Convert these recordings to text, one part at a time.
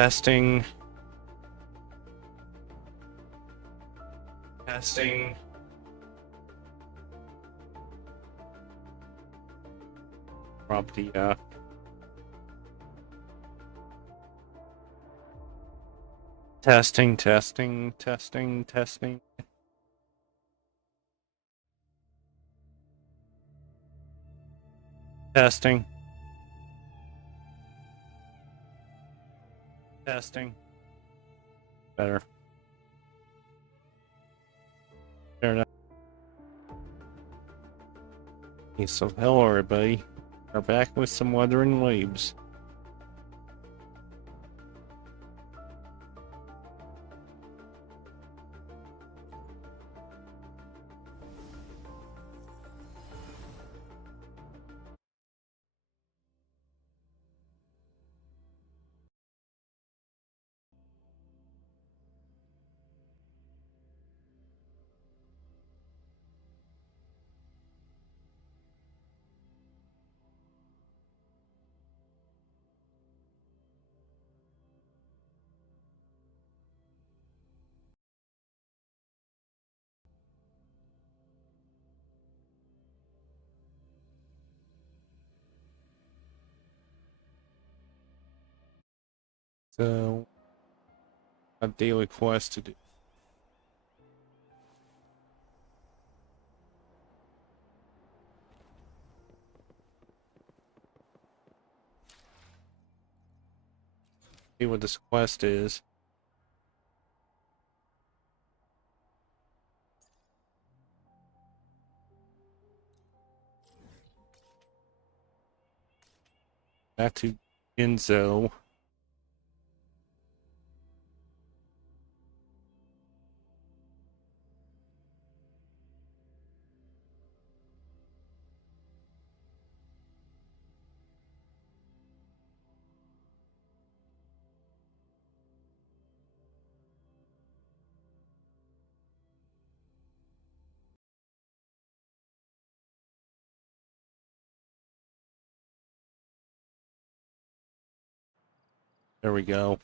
Testing. Testing. Property, testing, testing, testing, testing. Testing. Testing. Better. Fair enough. Okay, so hello everybody. We're back with some Wuthering Waves. So, a daily quest to do. See what this quest is. Back to Enzo. There we go.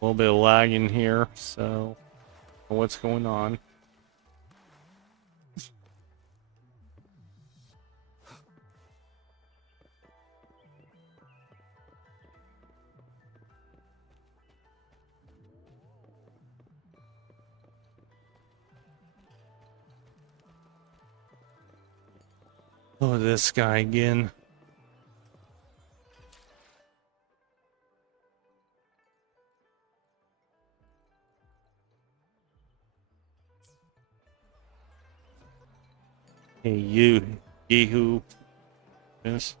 A little bit of lag in here, so what's going on? Oh, this guy again. Hey, you, Yehu. Yes.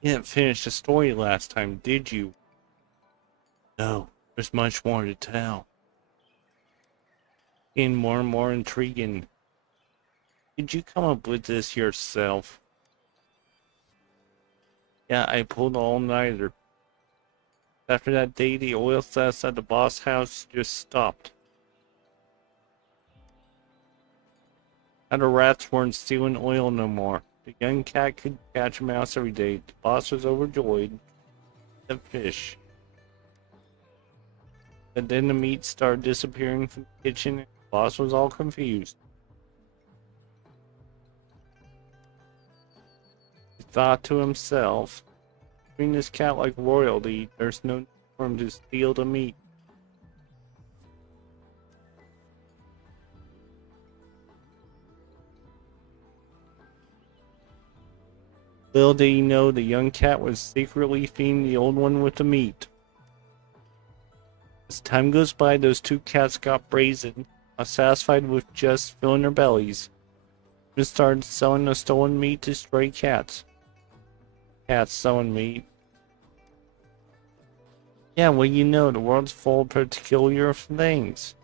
You didn't finish the story last time, did you? No, there's much more to tell. Getting more and more intriguing. Did you come up with this yourself? Yeah, I pulled all-nighter. After that day, the oil thefts at the boss house just stopped. Now the rats weren't stealing oil no more. The young cat could catch a mouse every day. The boss was overjoyed. The fish. But then the meat started disappearing from the kitchen and the boss was all confused. He thought to himself, treating this cat like royalty, there's no need for him to steal the meat. Little did he know the young cat was secretly feeding the old one with the meat. As time goes by, those two cats got brazen, not satisfied with just filling their bellies. They started selling the stolen meat to stray cats. Cats selling meat. Yeah, well, you know, the world's full of peculiar things.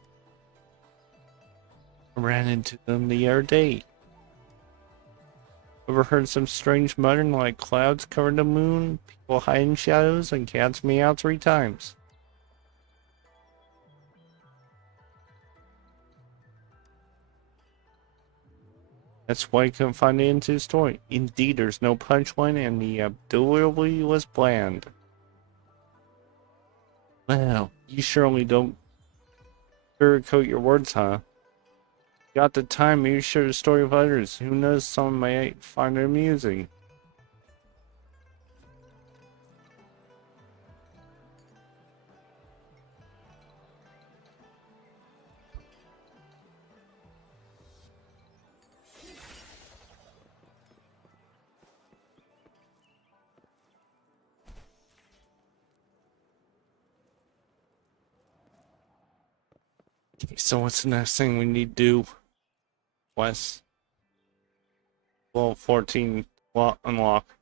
I ran into them the other day. Overheard some strange muttering like clouds covered the moon, people hide in shadows, and cats meow 3 times. That's why I couldn't find the end to the story. Indeed, there's no punchline, and the delivery was bland. Well, you surely don't sugarcoat your words, huh? Got the time, maybe share the story with others. Who knows, someone might find it amusing. So what's the next thing we need to do, Wes? Well, 14 unlock.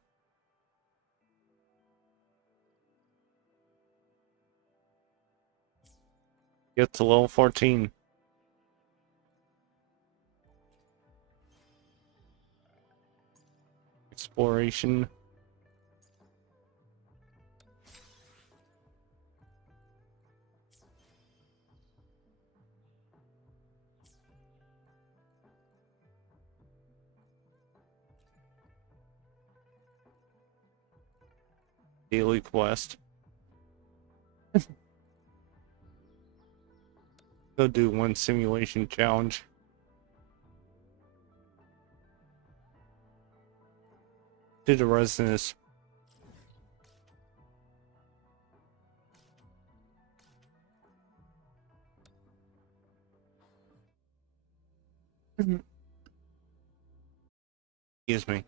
Get to level 14. Exploration. Daily quest. Go do one simulation challenge. To the residence. Excuse me.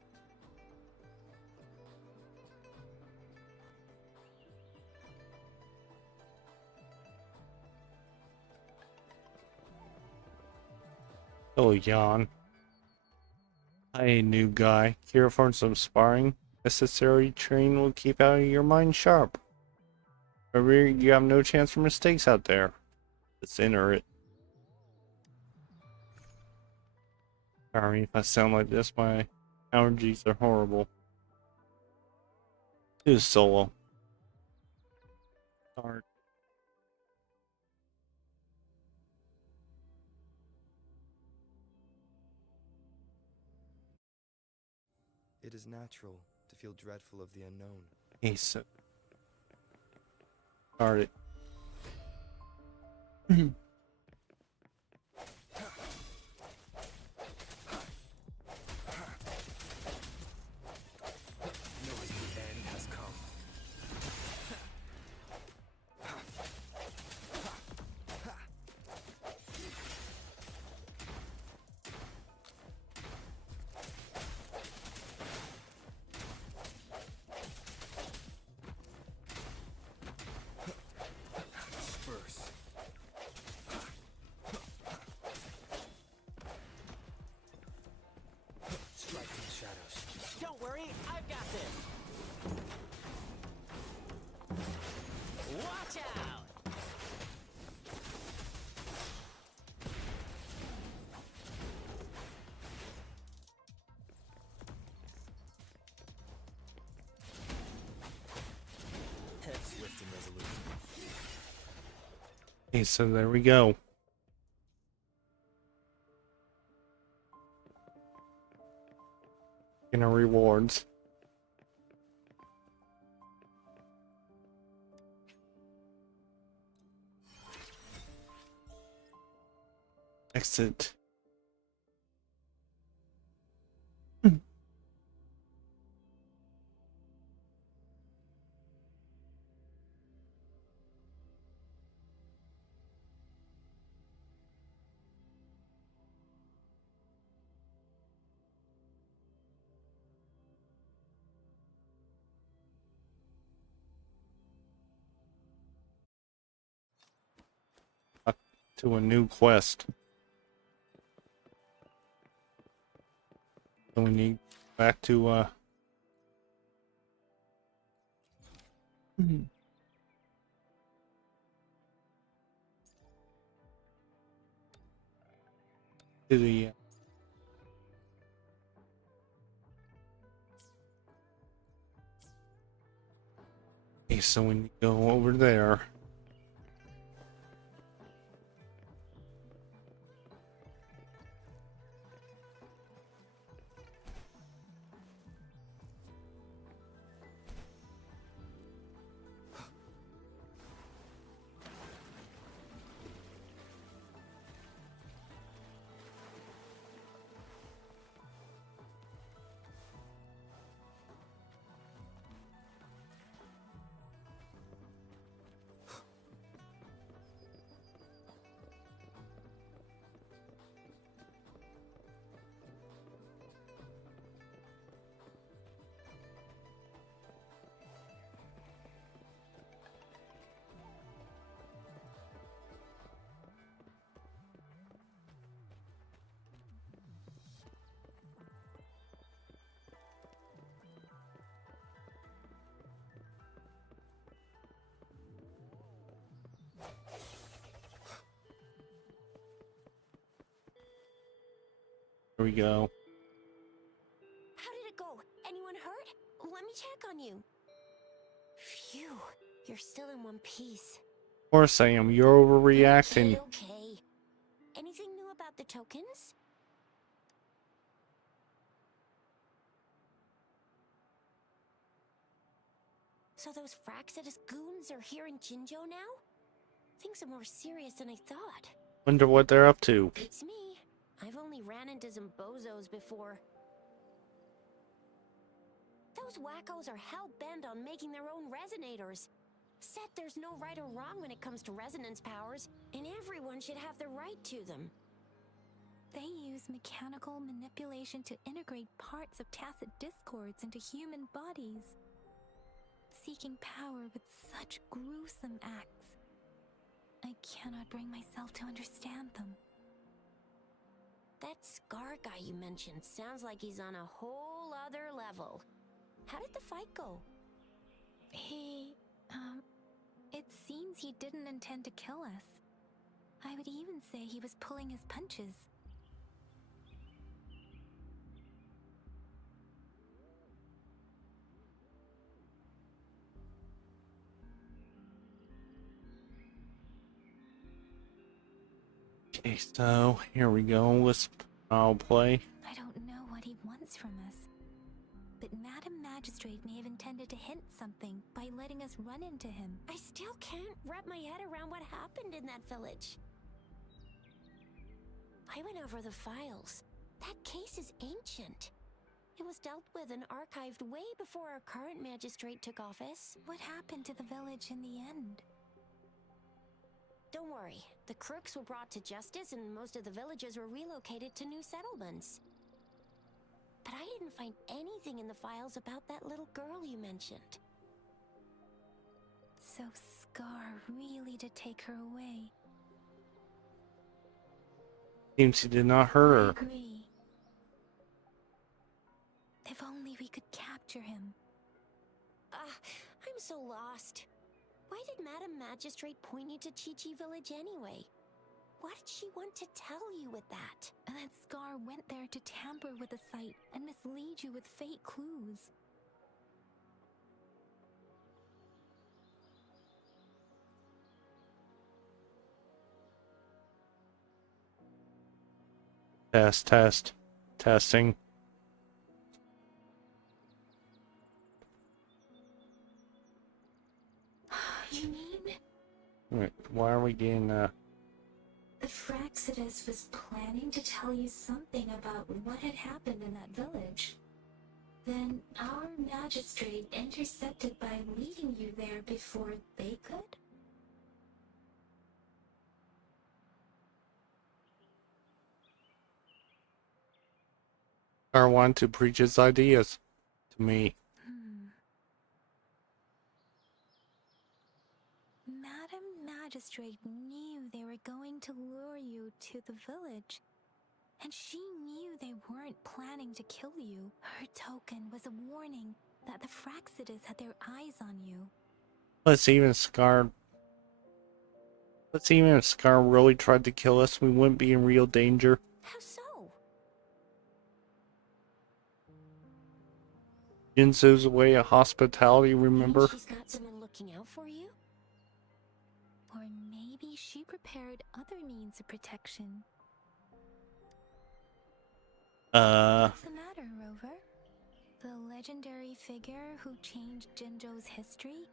Oh, yawn. Hi, new guy. Here for some sparring. Necessary training will keep out of your mind sharp. Remember, you have no chance for mistakes out there. Let's enter it. Sorry if I sound like this, my allergies are horrible. Do solo. Start. It is natural to feel dreadful of the unknown. Hey, so start it. Knowing the end has come. Disperse. Strike in the shadows. Don't worry, I've got this. Watch out! Swift and resolute. Hey, so there we go. In our rewards. Exit. To a new quest. So we need back to to the so we need to go over there. Here we go. How did it go? Anyone hurt? Let me check on you. Phew, you're still in one piece. Of course I am. You're overreacting. Okay. Anything new about the tokens? So those Fraxidus goons are here in Jinjo now? Things are more serious than I thought. Wonder what they're up to. It's me. I've only ran into some bozos before. Those wackos are hell-bent on making their own resonators. Said there's no right or wrong when it comes to resonance powers, and everyone should have the right to them. They use mechanical manipulation to integrate parts of tacit discords into human bodies, seeking power with such gruesome acts. I cannot bring myself to understand them. That Scar guy you mentioned sounds like he's on a whole other level. How did the fight go? It seems he didn't intend to kill us. I would even say he was pulling his punches. Okay, so here we go. I'll play. I don't know what he wants from us. But Madam Magistrate may have intended to hint something by letting us run into him. I still can't wrap my head around what happened in that village. I went over the files. That case is ancient. It was dealt with and archived way before our current magistrate took office. What happened to the village in the end? Don't worry. The crooks were brought to justice and most of the villagers were relocated to new settlements. But I didn't find anything in the files about that little girl you mentioned. So Scar really did take her away. Seems he did not hurt I her. agree. If only we could capture him. I'm so lost. Why did Madam Magistrate point you to Chi-Chi Village anyway? What did she want to tell you with that? And that Scar went there to tamper with the site and mislead you with fake clues. Testing. You mean? Wait, why are we getting The Fraxidus was planning to tell you something about what had happened in that village. Then our magistrate intercepted by leading you there before they could? Scar wanted to preach his ideas to me? Madam Magistrate knew they were going to lure you to the village. And she knew they weren't planning to kill you. Her token was a warning that the Fraxidus had their eyes on you. Let's even if Scar really tried to kill us, we wouldn't be in real danger. How so? Jinzu's way of hospitality, remember? She's got someone looking out for you? Or maybe she prepared other means of protection. What's the matter, Rover? The legendary figure who changed Jinzhou's history?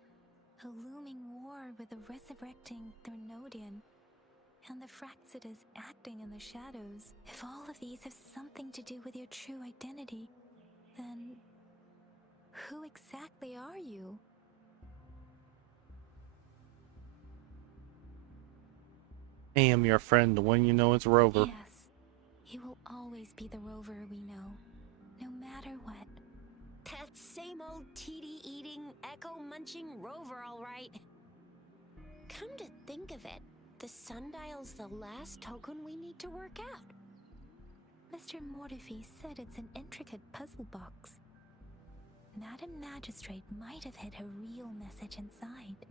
A looming war with the resurrecting Thernodian, and the Fraxidas acting in the shadows. If all of these have something to do with your true identity, then who exactly are you? I am your friend, the one you know as Rover. Yes, you will always be the Rover we know, no matter what. That same old TD-eating, echo-munching Rover, all right. Come to think of it, the sundial's the last token we need to work out. Mr. Mortefi said it's an intricate puzzle box. Madam Magistrate might have hid a real message inside.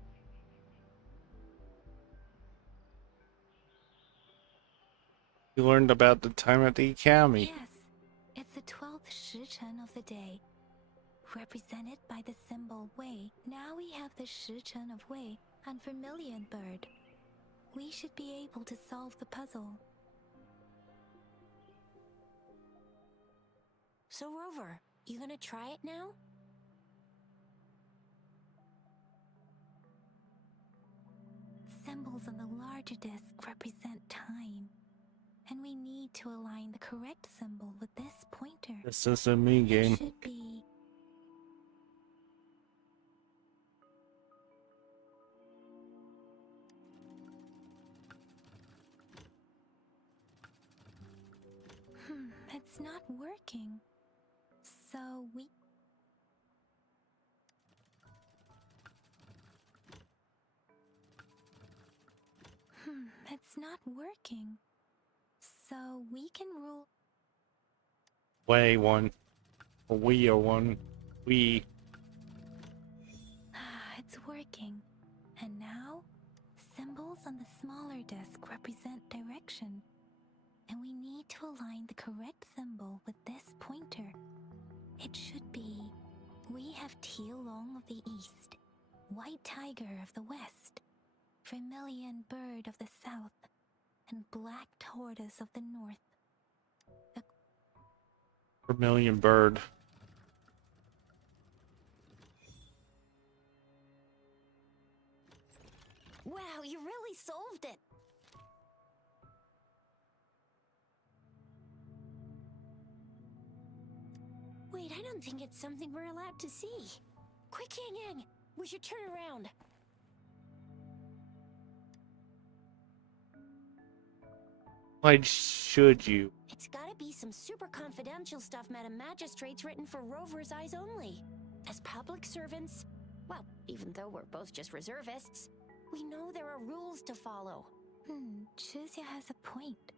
You learned about the time at the academy. Yes, it's the 12th Shichen of the day, represented by the symbol Wei. Now we have the Shichen of Wei and Vermilion Bird. We should be able to solve the puzzle. So, Rover, you gonna try it now? Symbols on the larger disc represent time, and we need to align the correct symbol with this pointer. This is a me It game. should be... it's not working. So we... it's not working. So we can rule... Way one. Or we are one. We. It's working. And now, symbols on the smaller disc represent direction. And we need to align the correct symbol with this pointer. It should be... We have Tealong of the east, White Tiger of the west, Vermilion Bird of the south, and Black Tortoise of the north. Vermilion Bird. Wow, you really solved it! Wait, I don't think it's something we're allowed to see. Quick, Yang Yang! We should turn around. Why should you? It's gotta be some super confidential stuff Madam Magistrate's written for Rover's eyes only. As public servants, well, even though we're both just reservists, we know there are rules to follow. Chuzia has a point.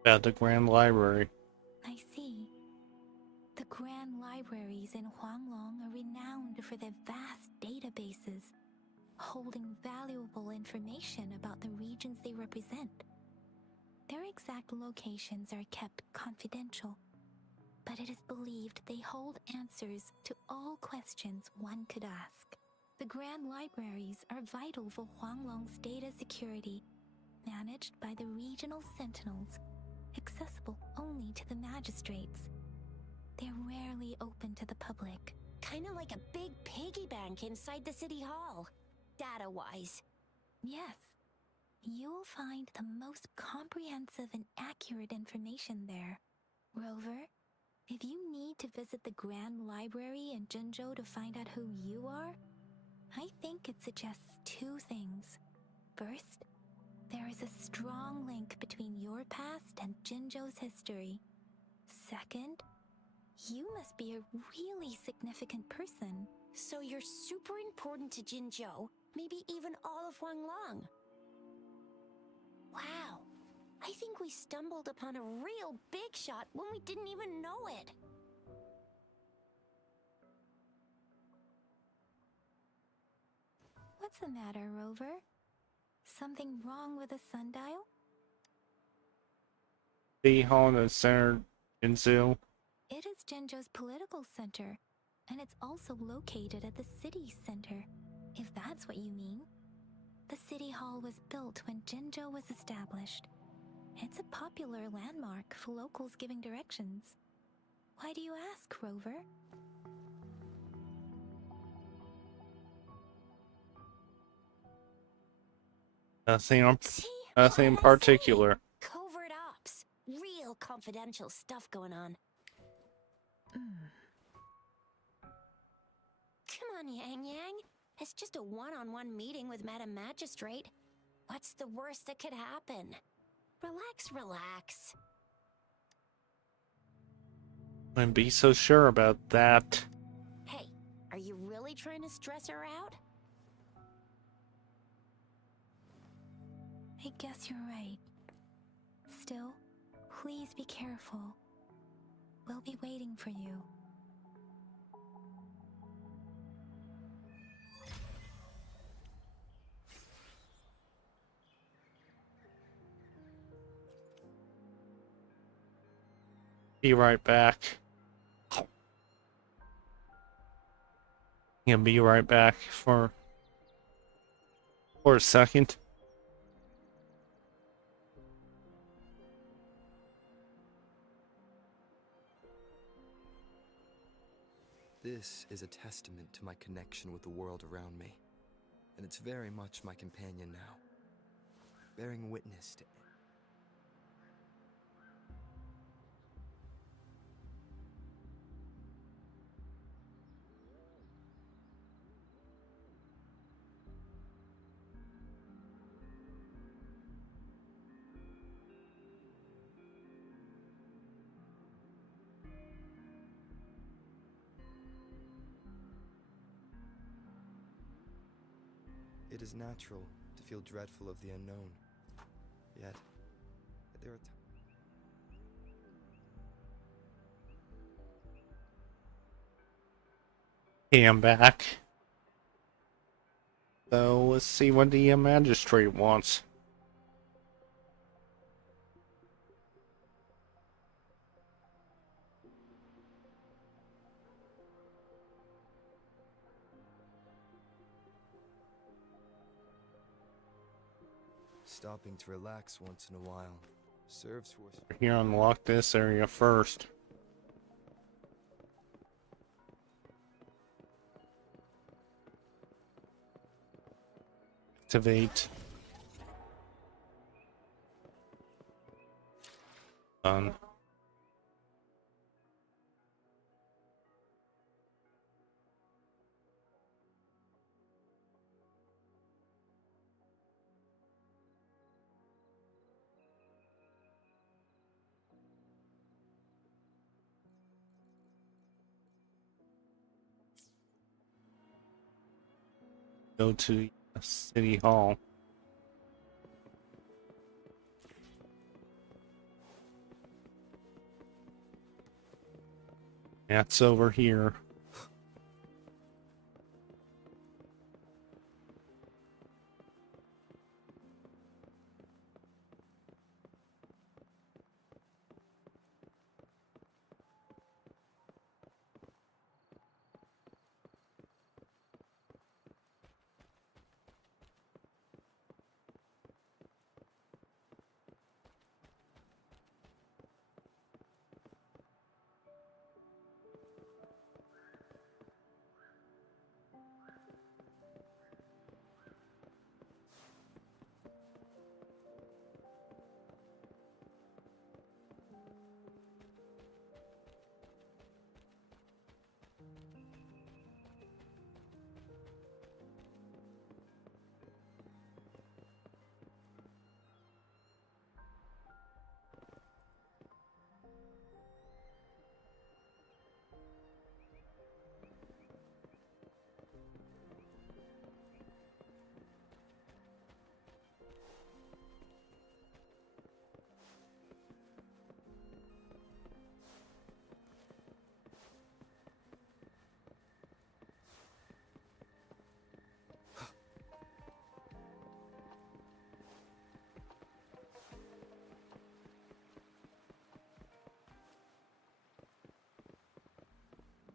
About the Grand Library. I see. The Grand Libraries in Huanglong are renowned for their vast databases, holding valuable information about the regions they represent. Their exact locations are kept confidential, but it is believed they hold answers to all questions one could ask. The Grand Libraries are vital for Huanglong's data security, managed by the regional sentinels, accessible only to the magistrates. They're rarely open to the public. Kinda like a big piggy bank inside the city hall, data-wise. Yes, you'll find the most comprehensive and accurate information there. Rover, if you need to visit the Grand Library in Jinzhou to find out who you are, I think it suggests two things. First, there is a strong link between your past and Jinzhou's history. Second, you must be a really significant person. So you're super important to Jinzhou, maybe even all of Huanglong. Wow, I think we stumbled upon a real big shot when we didn't even know it. What's the matter, Rover? Something wrong with the sundial? City Hall in the center, Jinzu. It is Jinzhou's political center, and it's also located at the city center, if that's what you mean. The city hall was built when Jinzhou was established. It's a popular landmark for locals giving directions. Why do you ask, Rover? Nothing See? nothing in What did I say? particular. Covert ops. Real confidential stuff going on. Come on, Yang Yang. It's just a one-on-one meeting with Madam Magistrate. What's the worst that could happen? Relax, relax. Wouldn't be so sure about that. Hey, are you really trying to stress her out? I guess you're right. Still, please be careful. We'll be waiting for you. Be right back. Gonna be right back for a second. This is a testament to my connection with the world around me, and it's very much my companion now, bearing witness to it. It is natural to feel dreadful of the unknown, yet there are Hey, I'm back. So let's see what the magistrate wants. stopping to relax once in a while serves for Here, unlock this area first. Activate. Done. Go to City Hall. That's over here.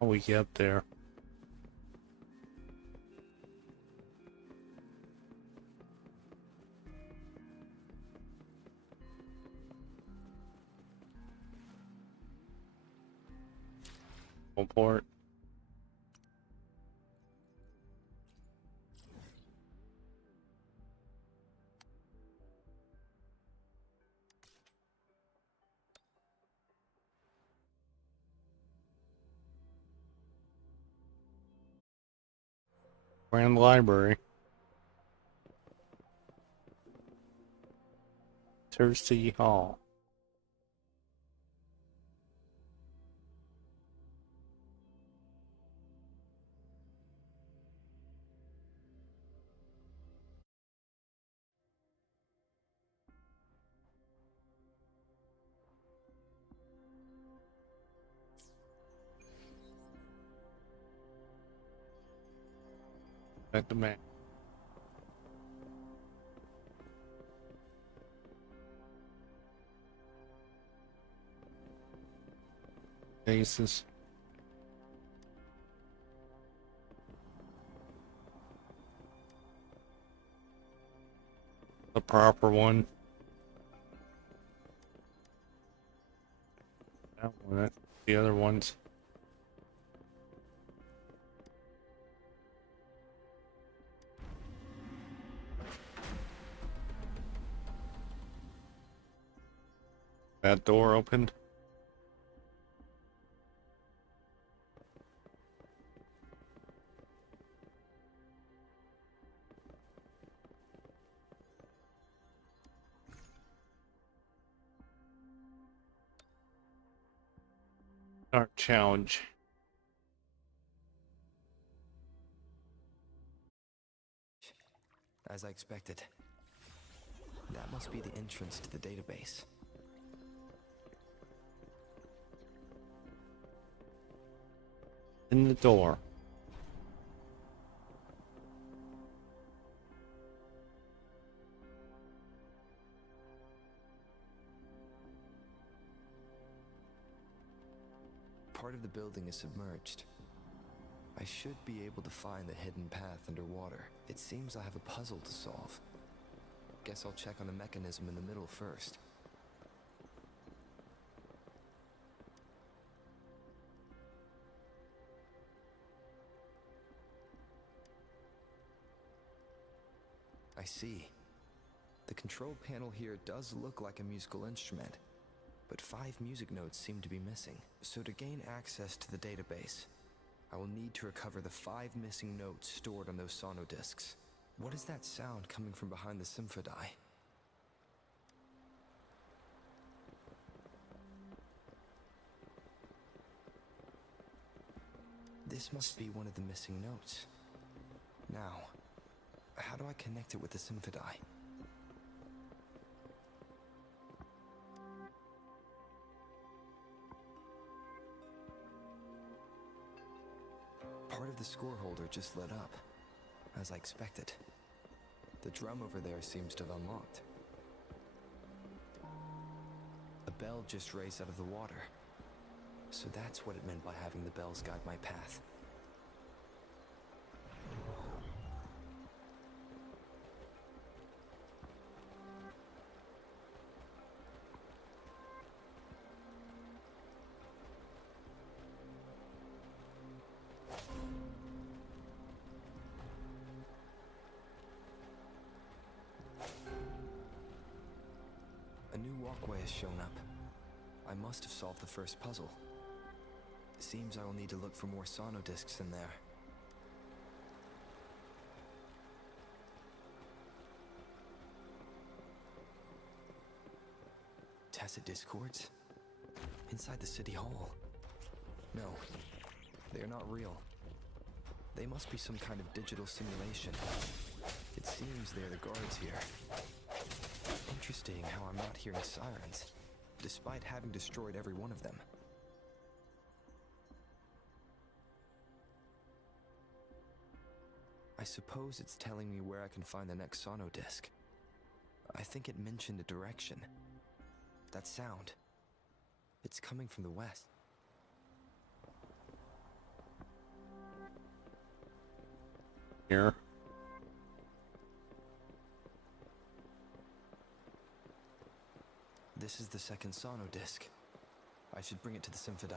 How we get up there? Go for it. We're in the library. Serve City Hall. At the map. Aces. The proper one. That one. The other ones. That door opened. Our challenge. As I expected. That must be the entrance to the database. In the door. Part of the building is submerged. I should be able to find the hidden path underwater. It seems I have a puzzle to solve. Guess I'll check on the mechanism in the middle first. I see. The control panel here does look like a musical instrument, but 5 music notes seem to be missing. So to gain access to the database, I will need to recover the 5 missing notes stored on those sonodiscs. What is that sound coming from behind the symphodi? This must be one of the missing notes. Now, how do I connect it with the symphodi? Part of the score holder just lit up, as I expected. The drum over there seems to have unlocked. A bell just raised out of the water. So that's what it meant by having the bells guide my path. A new walkway has shown up. I must have solved the first puzzle. It seems I will need to look for more sonodiscs in there. Tacit discords? Inside the city hall? No, they are not real. They must be some kind of digital simulation. It seems they're the guards here. Interesting how I'm not hearing sirens, despite having destroyed every one of them. I suppose it's telling me where I can find the next sonodisc. I think it mentioned a direction. That sound. It's coming from the west. here. This is the second sono disc. I should bring it to the Symphodi.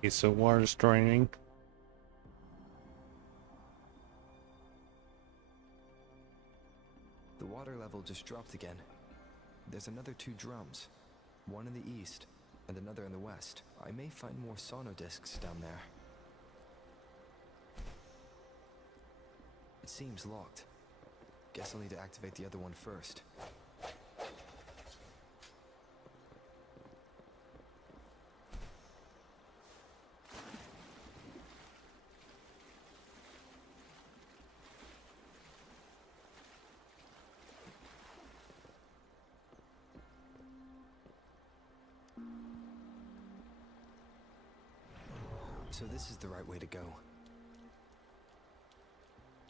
Okay, so water's draining. The water level just dropped again. There's another 2 drums, one in the east and another in the west. I may find more sono discs down there. It seems locked. Guess I'll need to activate the other one first. So this is the right way to go.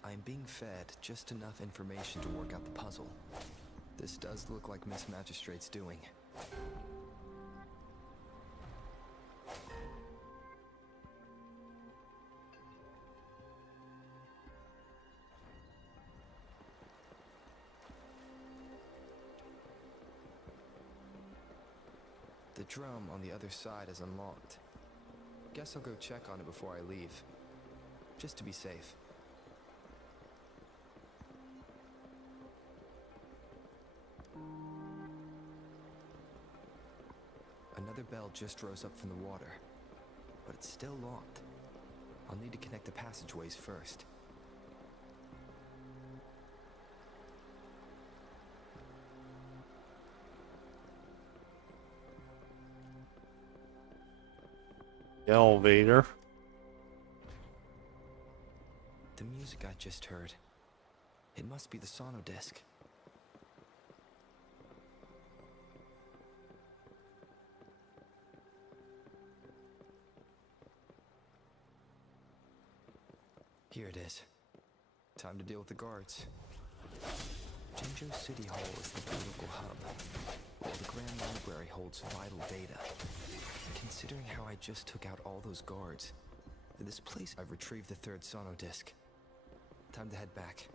I am being fed just enough information to work out the puzzle. This does look like Miss Magistrate's doing. The drum on the other side is unlocked. Guess I'll go check on it before I leave, just to be safe. Another bell just rose up from the water, but it's still locked. I'll need to connect the passageways first. Elevator. The music I just heard. It must be the sono disc. Here it is. Time to deal with the guards. Jinzhou City Hall is the political hub, while the Grand Library holds vital data. Considering how I just took out all those guards, this place I've retrieved the 3rd sono disc. Time to head back.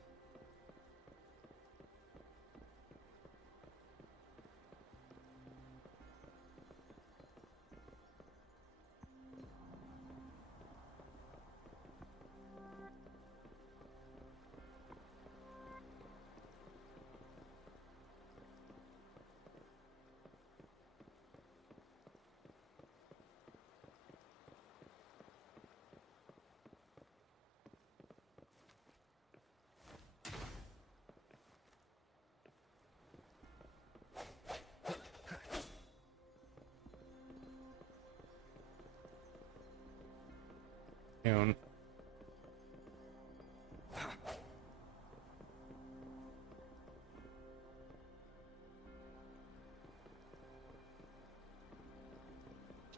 Down.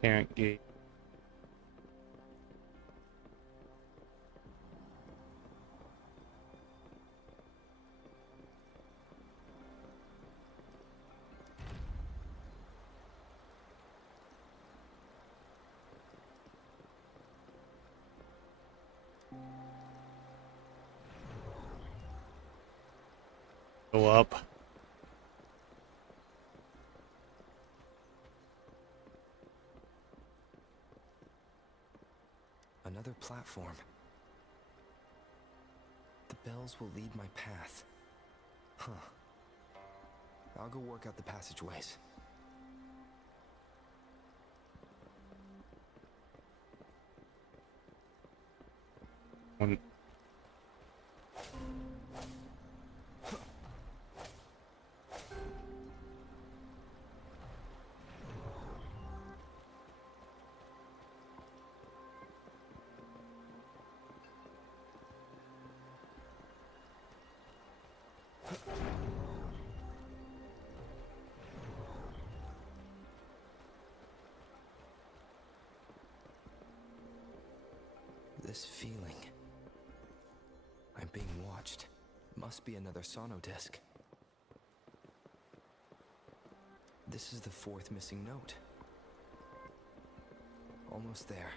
Can't get. Go up. Another platform. The bells will lead my path. Huh. I'll go work out the passageways. One. This feeling. I'm being watched. Must be another sono disc. This is the fourth missing note. Almost there.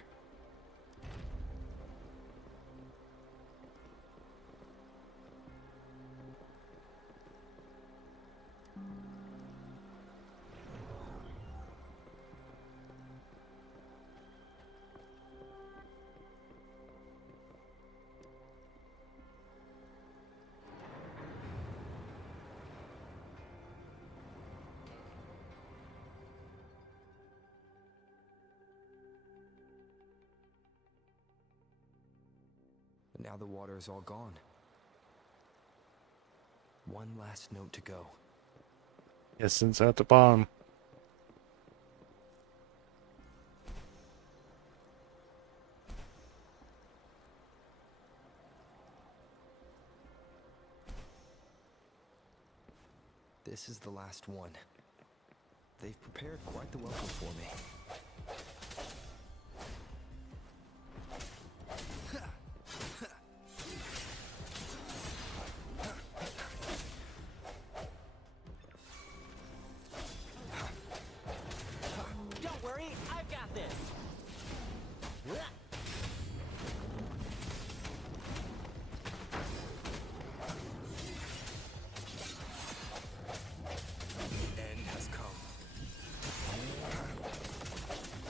Now the water is all gone. One last note to go. Essence at the bottom. This is the last one. They've prepared quite the welcome for me. Don't worry, I've got this. The end has come.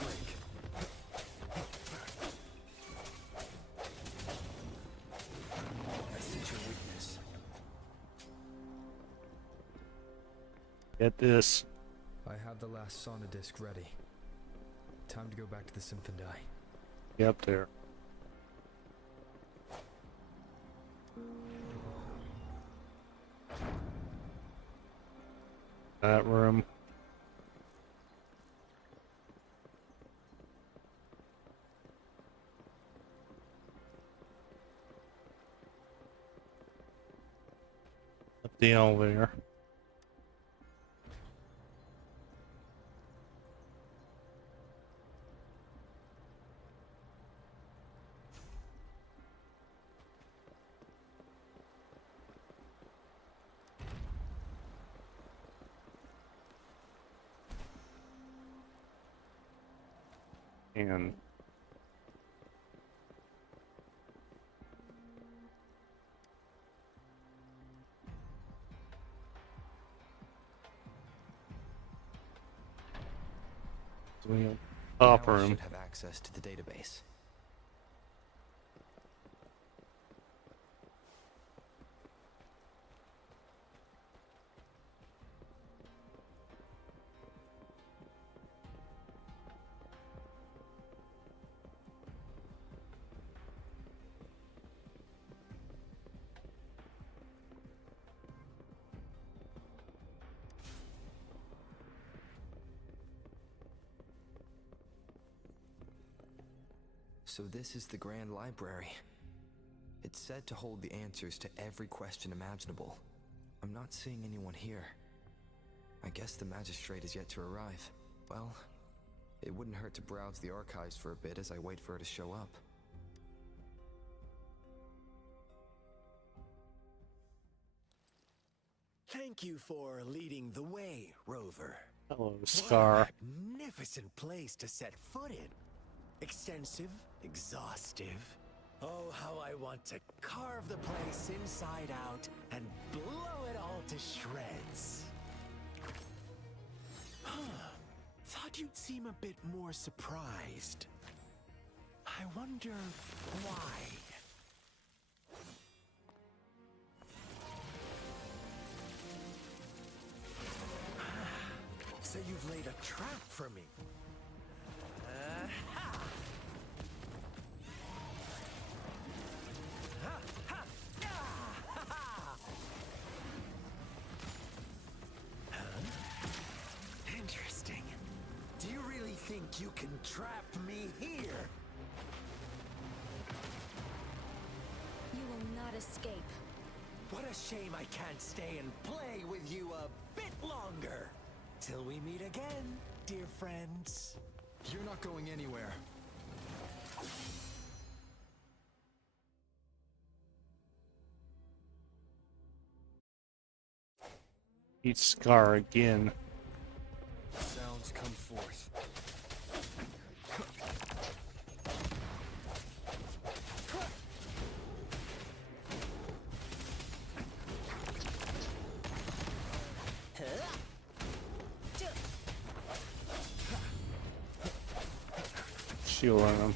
Break. I sense your weakness. Get this. I have the last sonodisc ready. Time to go back to the Symphondai. Get up there. That room. Up the elevator. And top Now I room. should have access to the database. So this is the Grand Library. It's said to hold the answers to every question imaginable. I'm not seeing anyone here. I guess the magistrate is yet to arrive. Well, it wouldn't hurt to browse the archives for a bit as I wait for her to show up. Thank you for leading the way, Rover. Hello, What Scar. a magnificent place to set foot in. Extensive, exhaustive. Oh, how I want to carve the place inside out and blow it all to shreds. Thought you'd seem a bit more surprised. I wonder why. So you've laid a trap for me. Interesting. Do you really think you can trap me here? You will not escape. What a shame I can't stay and play with you a bit longer. Till we meet again, dear friends. You're not going anywhere. Eat Scar again. Sounds come forth. Shield on him.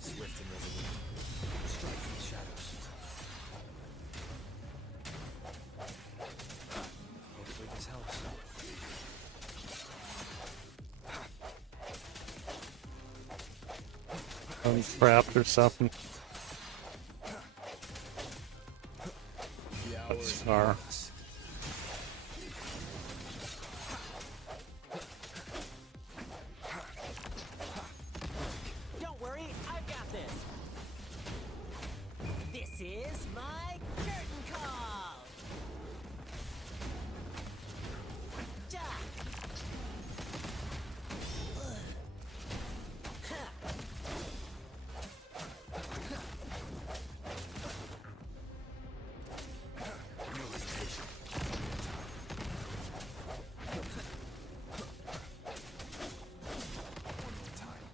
Swift and resolute. Strike from the shadows. Hopefully this helps. Trapped or something. The hour That's is Scar. upon us. Don't worry, I've got this. This is my curtain call. Ja. No hesitation. One more time.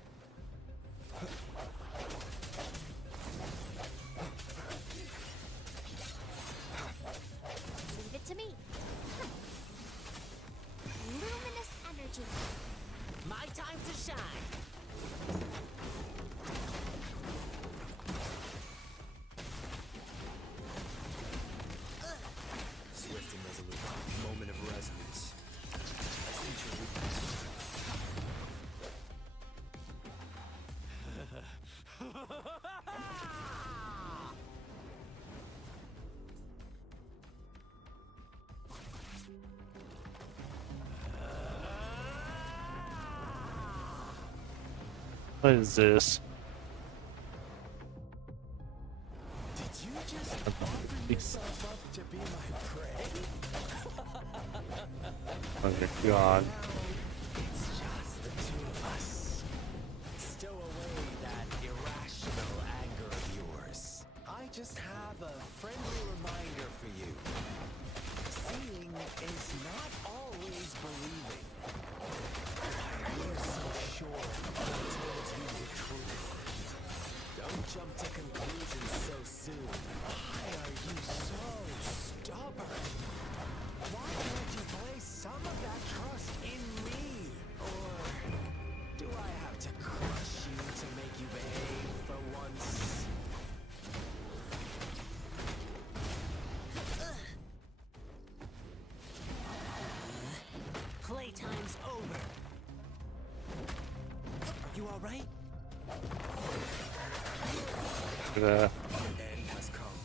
Leave it to me. Luminous energy. My time to shine. Swift and resolute. Moment of resonance. I sense your weakness. What is this? Did you just offer yourself up to be my prey? Oh my god. It's just the two of us. Stow away that irrational anger of yours. I just have a friendly reminder for you. Seeing is not always believing. Why are you so sure I told you the truth? Don't jump to conclusions so soon. Why are you so stubborn? Why can't you place some of that trust in me? Or do I have to crush you to make you behave for once? Playtime's over. Are you all right? But, End has come.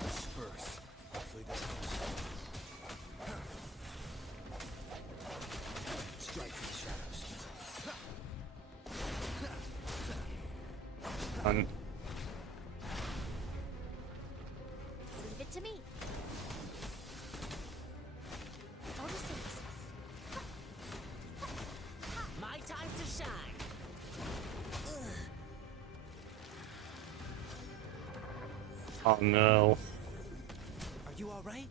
Disperse. Hopefully this helps. Strike from the shadows. on. Leave it to me. Photosynthesis. My time to shine. Oh no. Are you all right?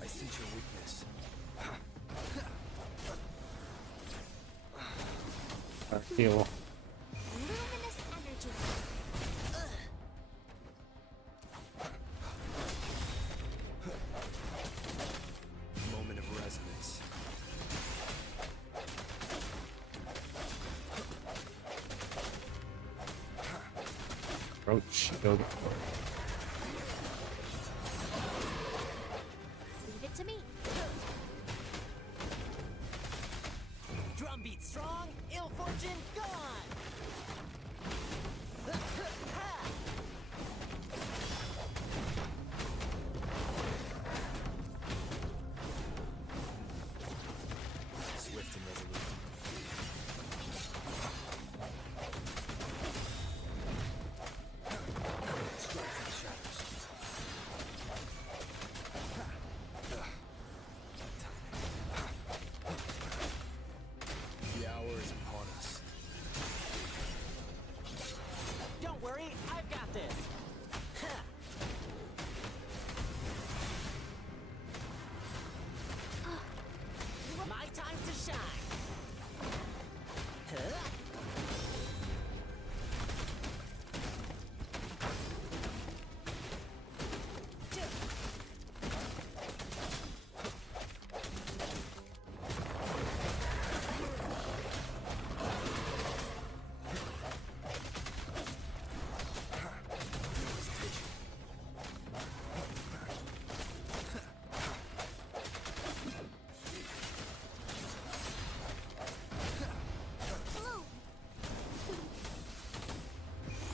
I sense your weakness. Heal. Luminous energy. Moment of resonance. Throat shield. Leave it to me. Drumbeat strong, ill fortune gone. Swift and resolute. Strike from the shadows. The hour is upon us. Don't worry, I've got this. My time to shine. Blue.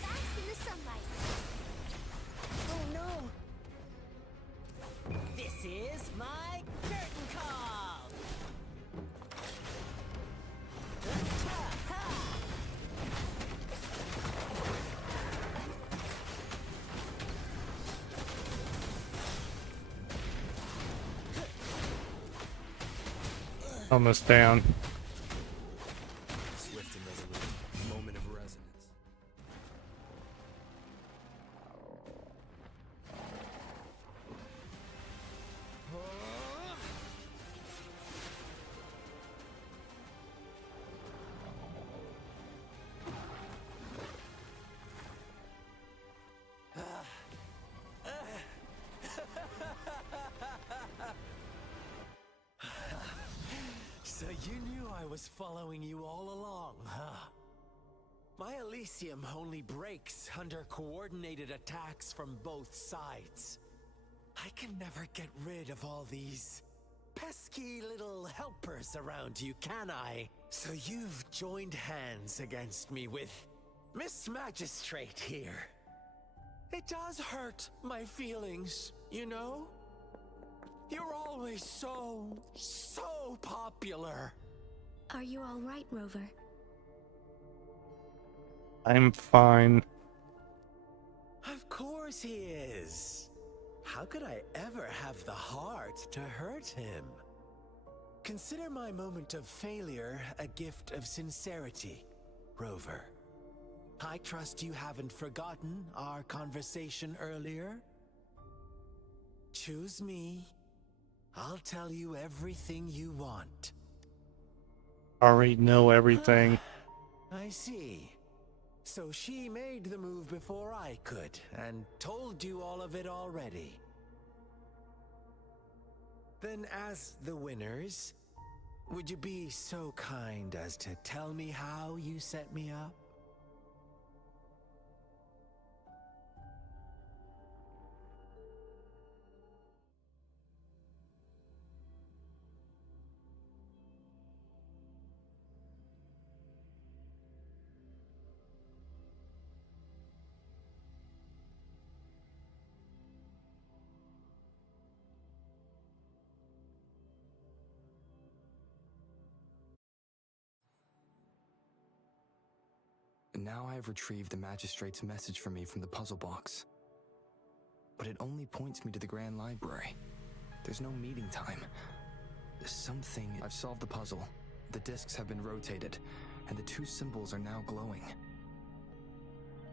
Bask in the sunlight. Oh no. This is my curtain call. Almost down. Swift and resolute. Moment of resonance. So you knew I was following you all along, huh? My Elysium only breaks under coordinated attacks from both sides. I can never get rid of all these pesky little helpers around you, can I? So you've joined hands against me with Miss Magistrate here. It does hurt my feelings, you know? You're always so popular. Are you all right, Rover? I'm fine. Of course he is. How could I ever have the heart to hurt him? Consider my moment of failure a gift of sincerity, Rover. I trust you haven't forgotten our conversation earlier. Choose me. I'll tell you everything you want. Already know everything. I see. So she made the move before I could, and told you all of it already. Then as the winners, would you be so kind as to tell me how you set me up? Now I have retrieved the magistrate's message for me from the puzzle box. But it only points me to the Grand Library. There's no meeting time. Something... I've solved the puzzle. The discs have been rotated, and the two symbols are now glowing.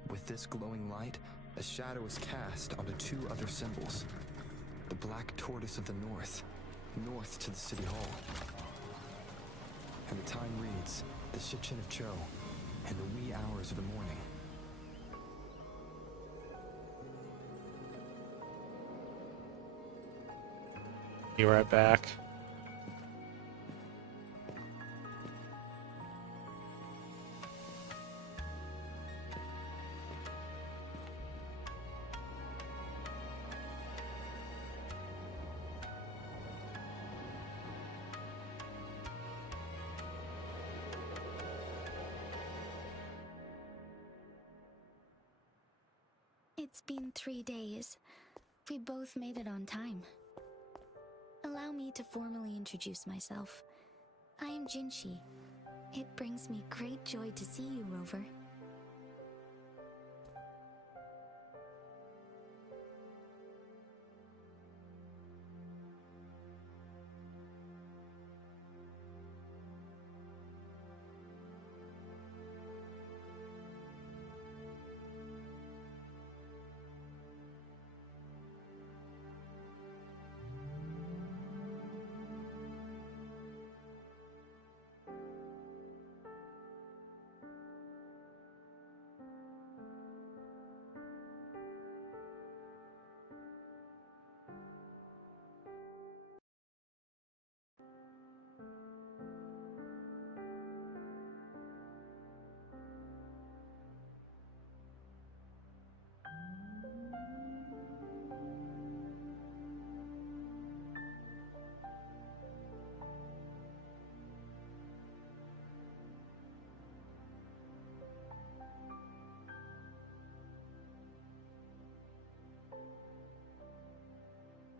With this glowing light, a shadow is cast onto two other symbols. The black tortoise of the north, north to the city hall. And the time reads, the Shichin of Cho, and the wee hours of the morning. Be right back. It's been 3 days. We both made it on time. Allow me to formally introduce myself. I am Jinshi. It brings me great joy to see you, Rover.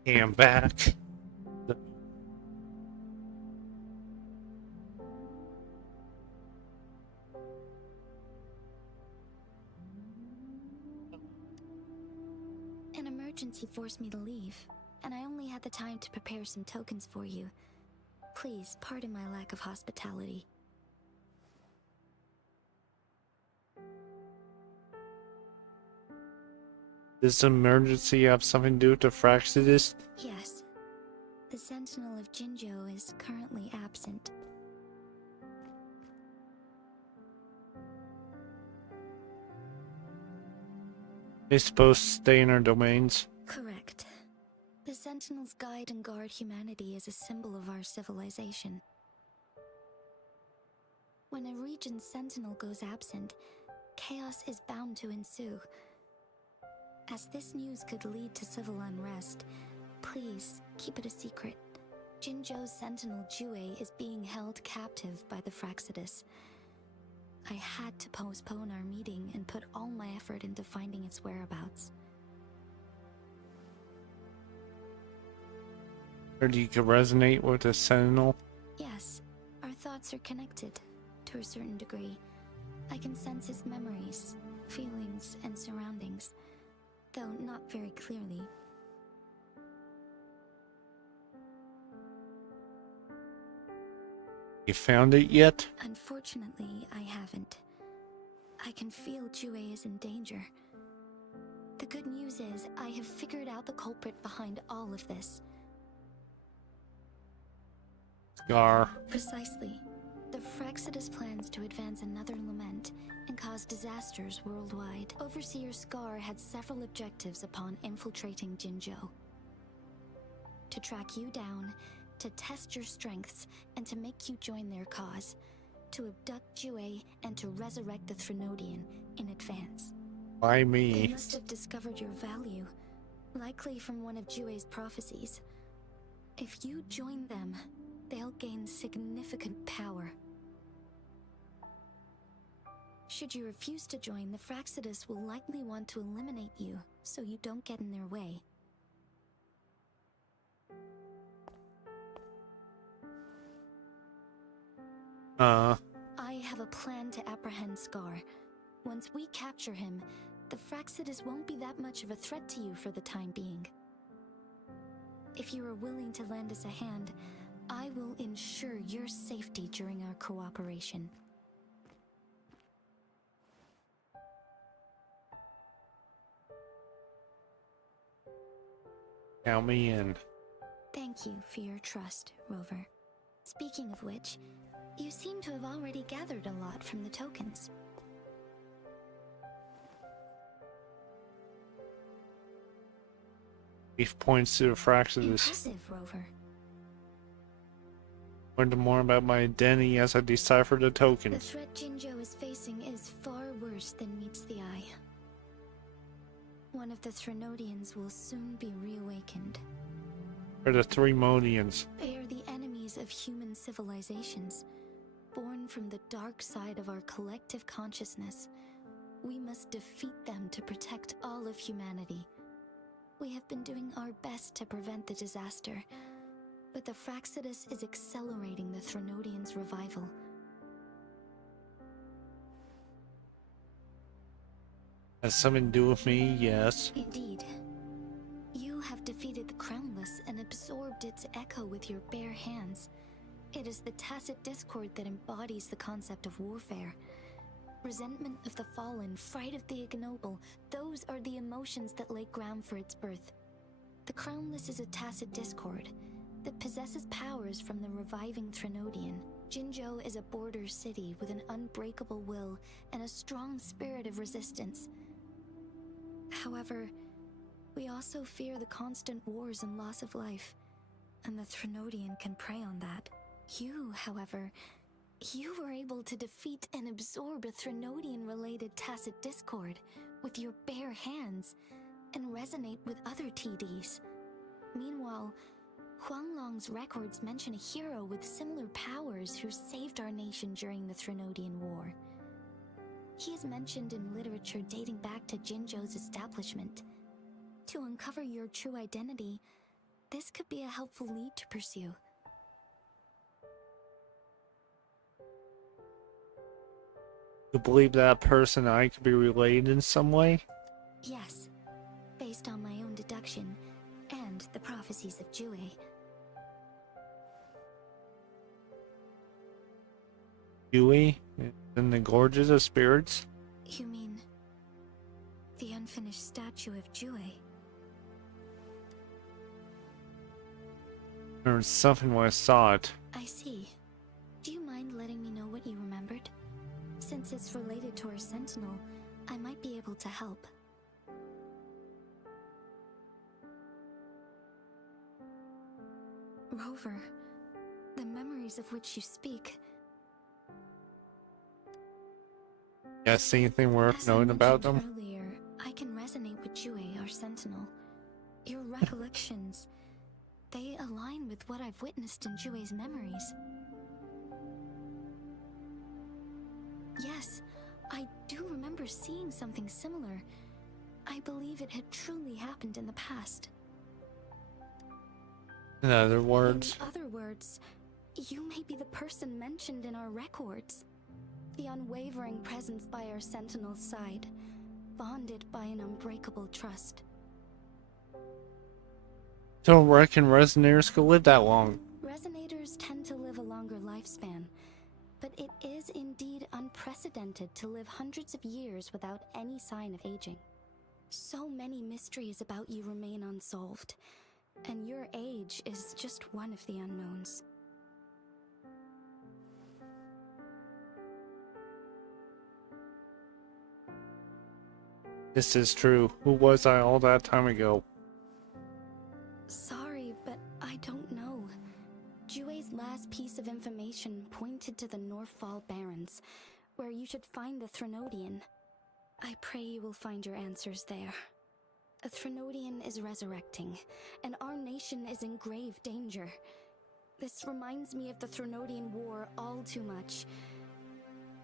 Hey, I'm back. An emergency forced me to leave, and I only had the time to prepare some tokens for you. Please pardon my lack of hospitality. Does the emergency have something to do with the Fraxidus? Yes. The Sentinel of Jinjo is currently absent. They're supposed to stay in our domains. Correct. The Sentinels guide and guard humanity as a symbol of our civilization. When a region's sentinel goes absent, chaos is bound to ensue. As this news could lead to civil unrest, please keep it a secret. Jinjo's sentinel Jue is being held captive by the Fraxidus. I had to postpone our meeting and put all my effort into finding its whereabouts. Or do you could resonate with the Sentinel? Yes, our thoughts are connected, to a certain degree. I can sense his memories, feelings, and surroundings, though not very clearly. You found it yet? Unfortunately, I haven't. I can feel Jue is in danger. The good news is, I have figured out the culprit behind all of this. Scar. Precisely. The Fraxidus plans to advance another lament and cause disasters worldwide. Overseer Scar had several objectives upon infiltrating Jinjo. To track you down, to test your strengths, and to make you join their cause. To abduct Jue and to resurrect the Threnodian in advance. Why They me? must have discovered your value, likely from one of Jue's prophecies. If you join them, they'll gain significant power. Should you refuse to join, the Fraxidus will likely want to eliminate you, so you don't get in their way. I have a plan to apprehend Scar. Once we capture him, the Fraxidus won't be that much of a threat to you for the time being. If you are willing to lend us a hand, I will ensure your safety during our cooperation. Count me in. Thank you for your trust, Rover. Speaking of which, you seem to have already gathered a lot from the tokens. Chief points to the Fraxidus. Impressive, Rover. Learned more about my identity as I decipher the The tokens. threat Jinjo is facing is far worse than meets the eye. One of the Threnodians will soon be reawakened. Or the three Modians. They are the enemies of human civilizations, born from the dark side of our collective consciousness, We must defeat them to protect all of humanity. We have been doing our best to prevent the disaster, but the Fraxidus is accelerating the Threnodians' revival. Has something to do with me? Yes. Indeed. You have defeated the Crownless and absorbed its echo with your bare hands. It is the tacit discord that embodies the concept of warfare. Resentment of the fallen, fright of the ignoble, those are the emotions that lay ground for its birth. The Crownless is a tacit discord that possesses powers from the reviving Threnodian. Jinzhou is a border city with an unbreakable will and a strong spirit of resistance. However, we also fear the constant wars and loss of life, and the Threnodian can prey on that. You, however, you were able to defeat and absorb a Threnodian-related tacit discord with your bare hands and resonate with other TDs. Meanwhile, Huanglong's records mention a hero with similar powers who saved our nation during the Threnodian War. He is mentioned in literature dating back to Jinzhou's establishment. To uncover your true identity, this could be a helpful lead to pursue. You believe that person and I could be related in some way? Yes, based on my own deduction and the prophecies of Jue. Yui? In the Gorges of Spirits? You mean the unfinished statue of Jue? There was something when I saw it. I see. Do you mind letting me know what you remembered? Since it's related to our sentinel, I might be able to help. Rover, the memories of which you speak. Yes, anything worth As I knowing about mentioned them? earlier, I can resonate with Jue, our sentinel. Your recollections, they align with what I've witnessed in Jue's memories. Yes, I do remember seeing something similar. I believe it had truly happened in the past. In other words, In other words, you may be the person mentioned in our records. The unwavering presence by our sentinel's side, bonded by an unbreakable trust. don't reckon resonators could live that long. Resonators tend to live a longer lifespan, but it is indeed unprecedented to live hundreds of years without any sign of aging. So many mysteries about you remain unsolved, and your age is just one of the unknowns. This is true. Who was I all that time ago? Sorry, but I don't know. Jue's last piece of information pointed to the Northfall Barrens, where you should find the Threnodian. I pray you will find your answers there. A Threnodian is resurrecting, and our nation is in grave danger. This reminds me of the Threnodian War all too much.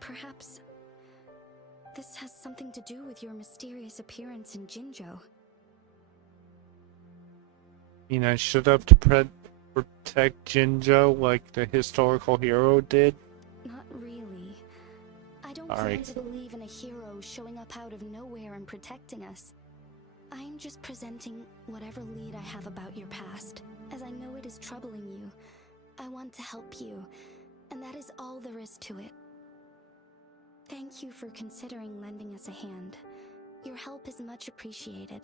Perhaps this has something to do with your mysterious appearance in Jinzhou. I mean, I should have to protect Jinzhou like the historical hero did? Not really. I don't Sorry. plan to believe in a hero showing up out of nowhere and protecting us. I'm just presenting whatever lead I have about your past. As I know it is troubling you, I want to help you, and that is all there is to it. Thank you for considering lending us a hand. Your help is much appreciated.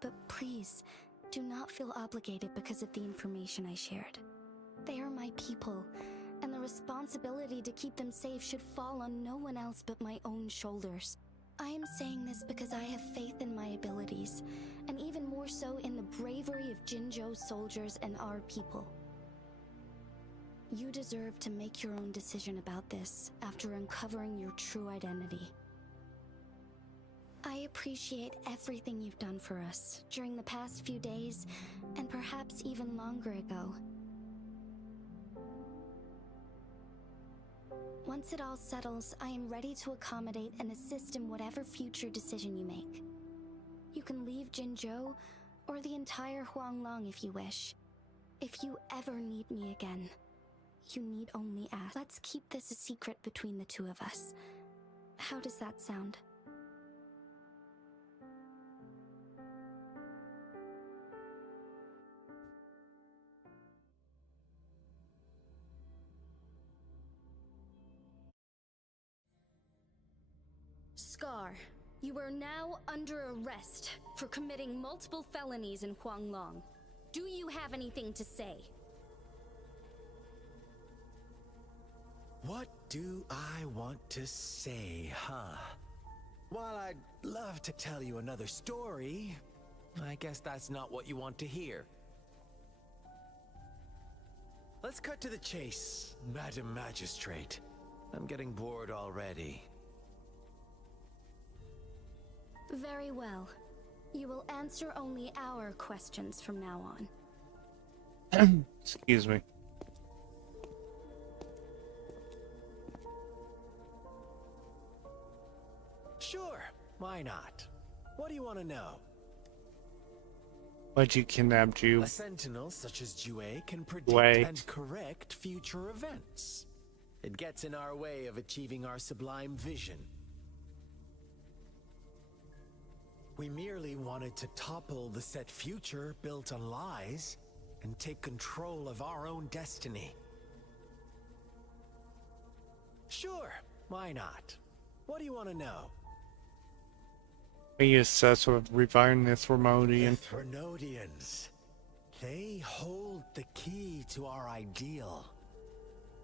But please, do not feel obligated because of the information I shared. They are my people, and the responsibility to keep them safe should fall on no one else but my own shoulders. I am saying this because I have faith in my abilities, and even more so in the bravery of Jinzhou soldiers and our people. You deserve to make your own decision about this after uncovering your true identity. I appreciate everything you've done for us during the past few days, and perhaps even longer ago. Once it all settles, I am ready to accommodate and assist in whatever future decision you make. You can leave Jinzhou or the entire Huanglong if you wish. If you ever need me again, you need only ask. Let's keep this a secret between the two of us. How does that sound? Scar, you are now under arrest for committing multiple felonies in Huanglong. Do you have anything to say? What do I want to say, huh? While I'd love to tell you another story, I guess that's not what you want to hear. Let's cut to the chase, Madam Magistrate. I'm getting bored already. Very well. You will answer only our questions from now on. Excuse me. Sure, why not? What do you want to know? Why'd you kidnap you? A sentinel such as Jue can predict Wait. and correct future events. It gets in our way of achieving our sublime vision. We merely wanted to topple the set future built on lies and take control of our own destiny. Sure, why not? What do you want to know? Are you obsessed with reviving this Remodian? The Threnodians. They hold the key to our ideal.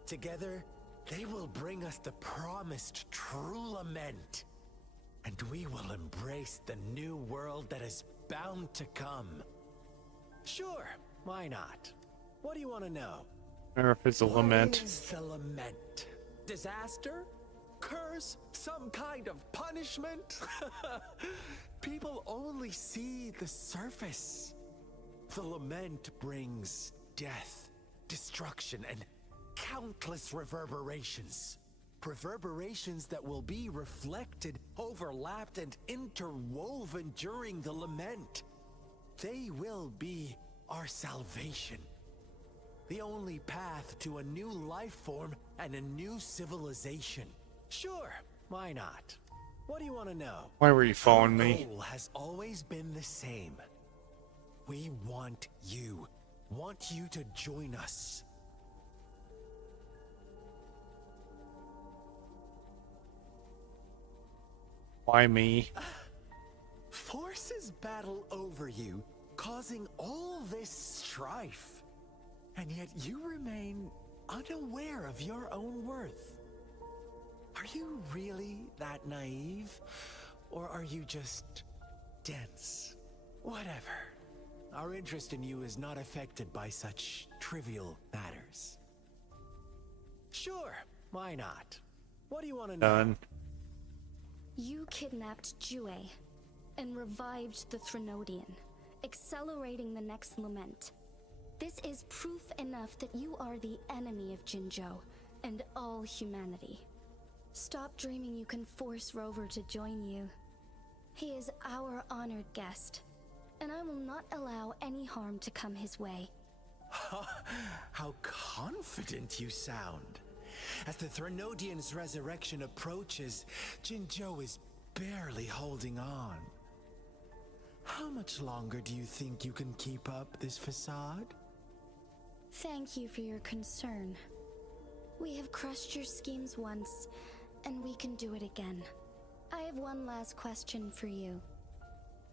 Together, they will bring us the promised true lament. And we will embrace the new world that is bound to come. Sure, why not? What do you want to know? Or if it's a lament. What is the lament? Disaster? Curse? Some kind of punishment? People only see the surface. The lament brings death, destruction, and countless reverberations. Reverberations that will be reflected, overlapped, and interwoven during the lament. They will be our salvation. The only path to a new life form and a new civilization. Sure, why not? What do you want to know? Why were you following Our me? goal has always been the same. We want you to join us. Why me? Forces battle over you, causing all this strife. And yet you remain unaware of your own worth. Are you really that naive? Or are you just dense? Whatever. Our interest in you is not affected by such trivial matters. Sure, why not? What do you want to know? Done. You kidnapped Jue and revived the Threnodian, accelerating the next lament. This is proof enough that you are the enemy of Jinzhou and all humanity. Stop dreaming you can force Rover to join you. He is our honored guest, and I will not allow any harm to come his way. How confident you sound. As the Threnodian's resurrection approaches, Jinzhou is barely holding on. How much longer do you think you can keep up this facade? Thank you for your concern. We have crushed your schemes once, and we can do it again. I have one last question for you.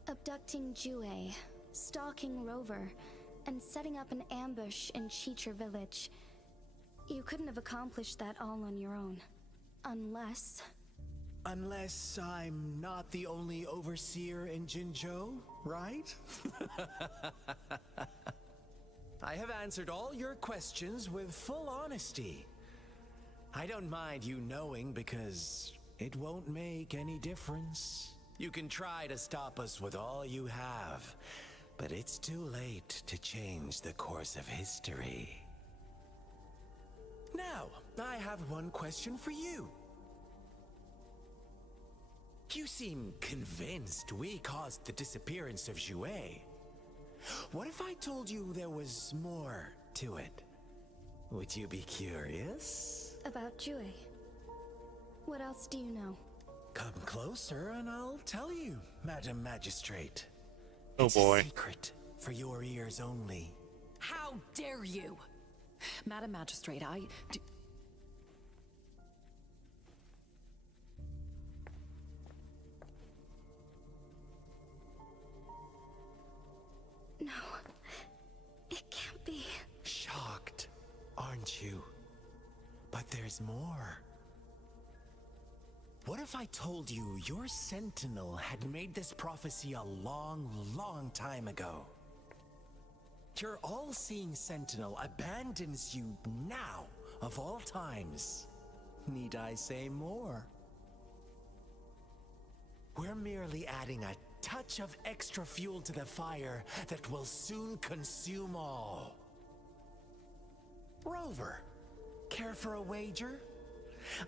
Abducting Jue, stalking Rover, and setting up an ambush in Cheecher village. You couldn't have accomplished that all on your own. Unless I'm not the only overseer in Jinzhou, right? I have answered all your questions with full honesty. I don't mind you knowing because it won't make any difference. You can try to stop us with all you have, but it's too late to change the course of history. Now, I have one question for you. You seem convinced we caused the disappearance of Jue. What if I told you there was more to it? Would you be curious? About Jue. What else do you know? Come closer and I'll tell you, Madam Magistrate. Oh It's boy. a secret for your ears only. How dare you? Madam Magistrate, I do... No. It can't be. Shocked, aren't you? But there's more. What if I told you your sentinel had made this prophecy a long, long time ago? Your all-seeing sentinel abandons you now, of all times. Need I say more? We're merely adding a touch of extra fuel to the fire that will soon consume all. Rover, care for a wager?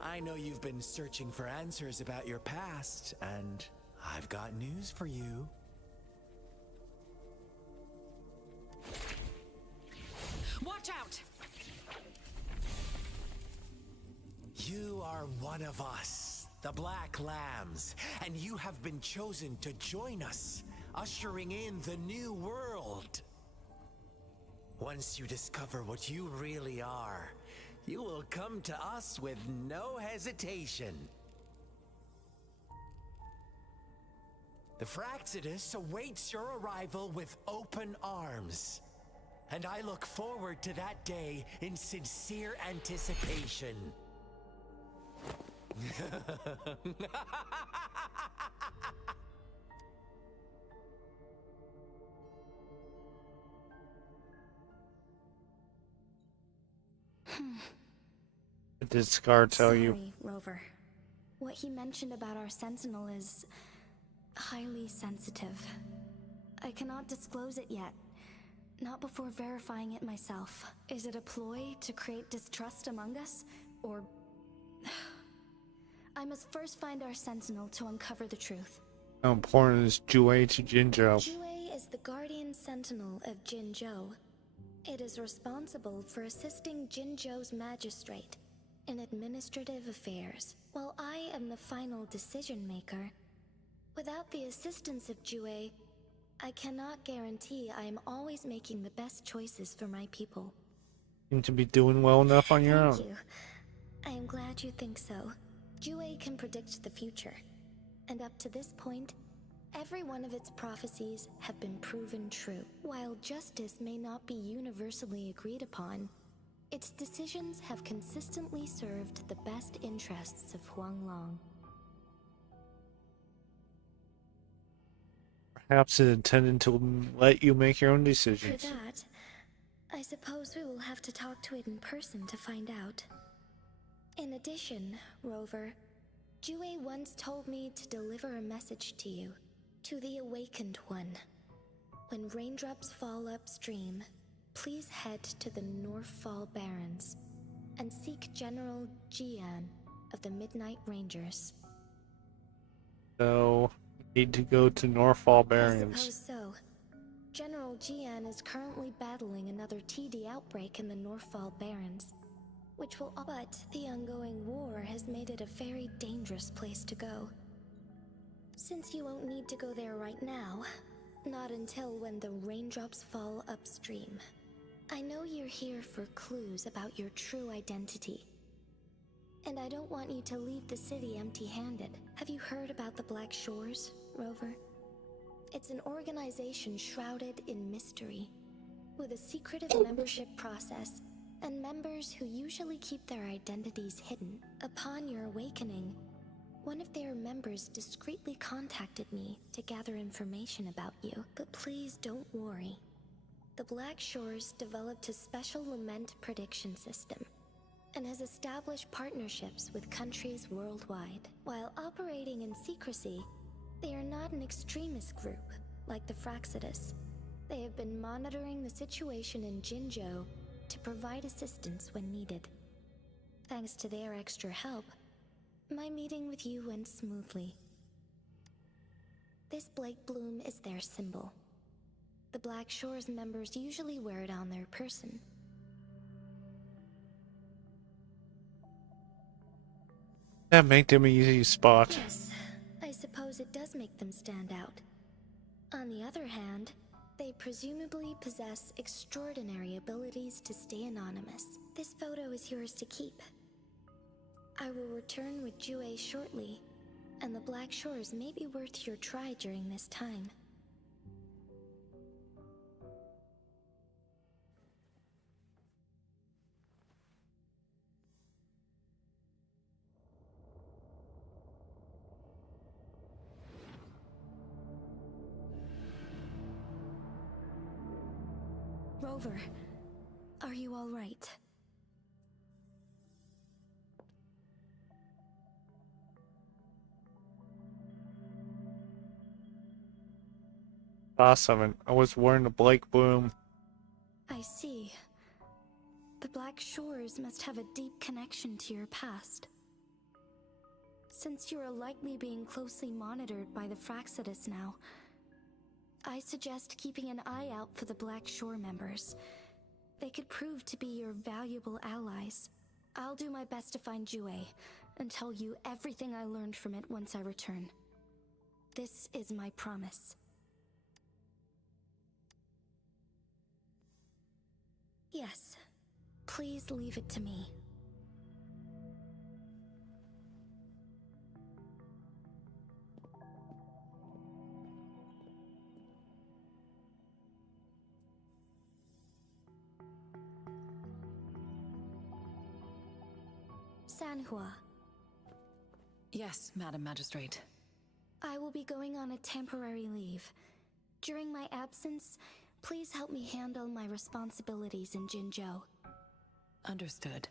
I know you've been searching for answers about your past, and I've got news for you. Watch out! You are one of us, the Black Lambs, and you have been chosen to join us, ushering in the new world. Once you discover what you really are, you will come to us with no hesitation. The Fraxidus awaits your arrival with open arms, and I look forward to that day in sincere anticipation. Did Scar tell you? Sorry, Rover. What he mentioned about our sentinel is highly sensitive. I cannot disclose it yet. Not before verifying it myself. Is it a ploy to create distrust among us? Or... I must first find our sentinel to uncover the truth. How important is Jue to Jinzhou? Jue is the guardian sentinel of Jinzhou. It is responsible for assisting Jinzhou's magistrate in administrative affairs, while I am the final decision maker. Without the assistance of Jue, I cannot guarantee I am always making the best choices for my people. Seem to be doing well enough on your Thank own. you. I am glad you think so. Jue can predict the future, and up to this point, every one of its prophecies have been proven true. While justice may not be universally agreed upon, its decisions have consistently served the best interests of Huanglong. Perhaps it intended to let you make your own For decisions. that, I suppose we will have to talk to it in person to find out. In addition, Rover, Jue once told me to deliver a message to you, to the Awakened One. When raindrops fall upstream, please head to the Northfall Barrens and seek General Jian of the Midnight Rangers. So, need to go to Northfall I Barrens. suppose so. General Jian is currently battling another TD outbreak in the Northfall Barrens, which will... But the ongoing war has made it a very dangerous place to go. Since you won't need to go there right now, not until when the raindrops fall upstream. I know you're here for clues about your true identity. And I don't want you to leave the city empty-handed. Have you heard about the Black Shores, Rover? It's an organization shrouded in mystery, with a secretive membership process, and members who usually keep their identities hidden. Upon your awakening, one of their members discreetly contacted me to gather information about you. But please don't worry. The Black Shores developed a special lament prediction system and has established partnerships with countries worldwide. While operating in secrecy, they are not an extremist group like the Fraxidus. They have been monitoring the situation in Jinzhou to provide assistance when needed. Thanks to their extra help, my meeting with you went smoothly. This Blake Bloom is their symbol. The Black Shores members usually wear it on their person. That make them an easy spot. Yes, I suppose it does make them stand out. On the other hand, they presumably possess extraordinary abilities to stay anonymous. This photo is yours to keep. I will return with Jue shortly, and the Black Shores may be worth your try during this time. Rover, are you all right? Awesome. I was wearing a Blake Bloom. I see. The Black Shores must have a deep connection to your past. Since you are likely being closely monitored by the Fraxidus now, I suggest keeping an eye out for the Black Shore members. They could prove to be your valuable allies. I'll do my best to find Jue and tell you everything I learned from it once I return. This is my promise. Yes, please leave it to me. Sanhua, Yes, Madam Magistrate. I will be going on a temporary leave. During my absence, please help me handle my responsibilities in Jinzhou. Understood.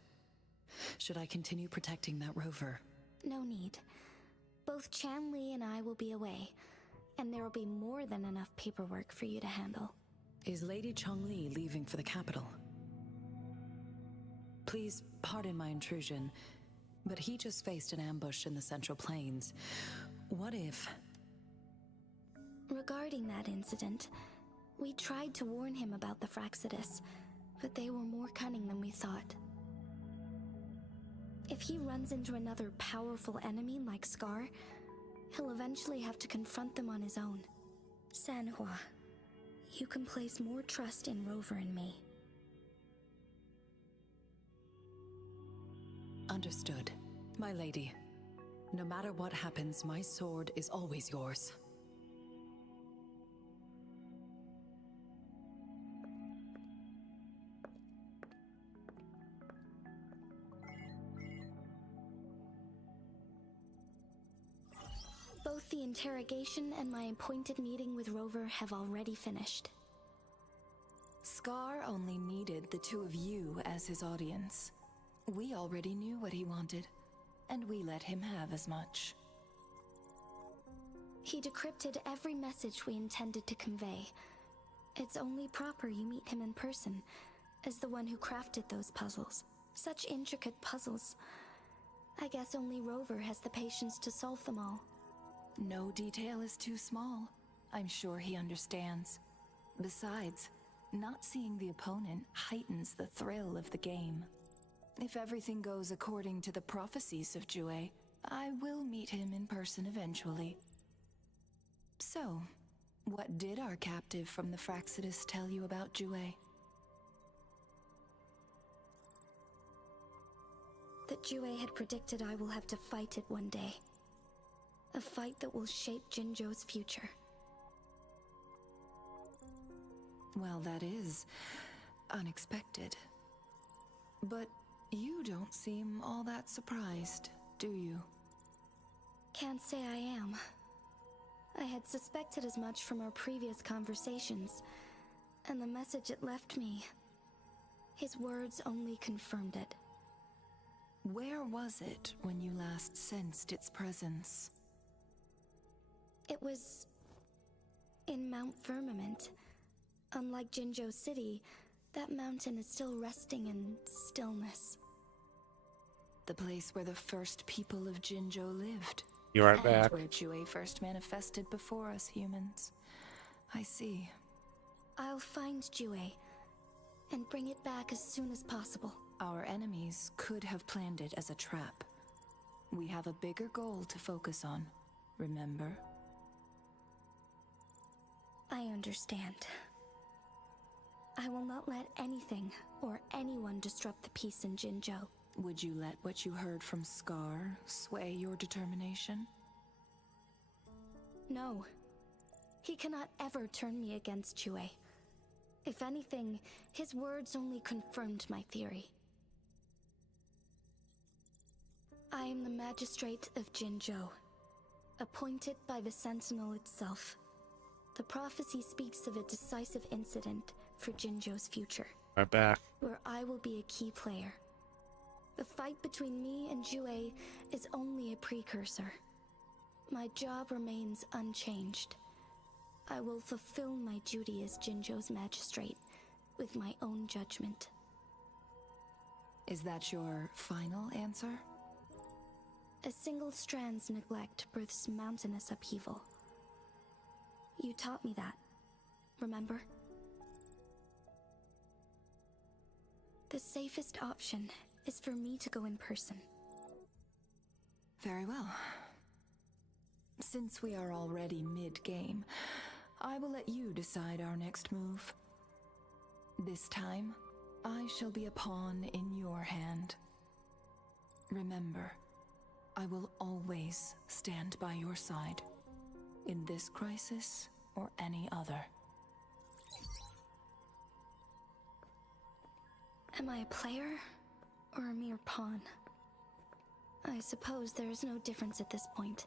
Should I continue protecting that rover? No need. Both Chanli and I will be away, and there will be more than enough paperwork for you to handle. Is Lady Chongli leaving for the capital? Please pardon my intrusion, but he just faced an ambush in the Central Plains. What if... Regarding that incident, we tried to warn him about the Fraxidus, but they were more cunning than we thought. If he runs into another powerful enemy like Scar, he'll eventually have to confront them on his own. Sanhua, you can place more trust in Rover and me. Understood. My lady, no matter what happens, my sword is always yours. Both the interrogation and my appointed meeting with Rover have already finished. Scar only needed the two of you as his audience. We already knew what he wanted, and we let him have as much. He decrypted every message we intended to convey. It's only proper you meet him in person, as the one who crafted those puzzles. Such intricate puzzles. I guess only Rover has the patience to solve them all. No detail is too small. I'm sure he understands. Besides, not seeing the opponent heightens the thrill of the game. If everything goes according to the prophecies of Jue, I will meet him in person eventually. So, what did our captive from the Fraxidus tell you about Jue? That Jue had predicted I will have to fight it one day. A fight that will shape Jinzhou's future. Well, that is unexpected. But you don't seem all that surprised, do you? Can't say I am. I had suspected as much from our previous conversations, and the message it left me, his words only confirmed it. Where was it when you last sensed its presence? It was in Mount Firmament. Unlike Jinzhou City, that mountain is still resting in stillness. The place where the first people of Jinzhou lived. You're right And back. where Jue first manifested before us humans. I see. I'll find Jue and bring it back as soon as possible. Our enemies could have planned it as a trap. We have a bigger goal to focus on, remember? I understand. I will not let anything or anyone disrupt the peace in Jinzhou. Would you let what you heard from Scar sway your determination? No. He cannot ever turn me against Jue. If anything, his words only confirmed my theory. I am the magistrate of Jinzhou, appointed by the Sentinel itself. The prophecy speaks of a decisive incident for Jinzhou's future, Right back. where I will be a key player. The fight between me and Jue is only a precursor. My job remains unchanged. I will fulfill my duty as Jinzhou's magistrate with my own judgment. Is that your final answer? A single strand's neglect births mountainous upheaval. You taught me that, remember? The safest option is for me to go in person. Very well. Since we are already mid-game, I will let you decide our next move. This time, I shall be a pawn in your hand. Remember, I will always stand by your side, in this crisis or any other. Am I a player or a mere pawn? I suppose there is no difference at this point.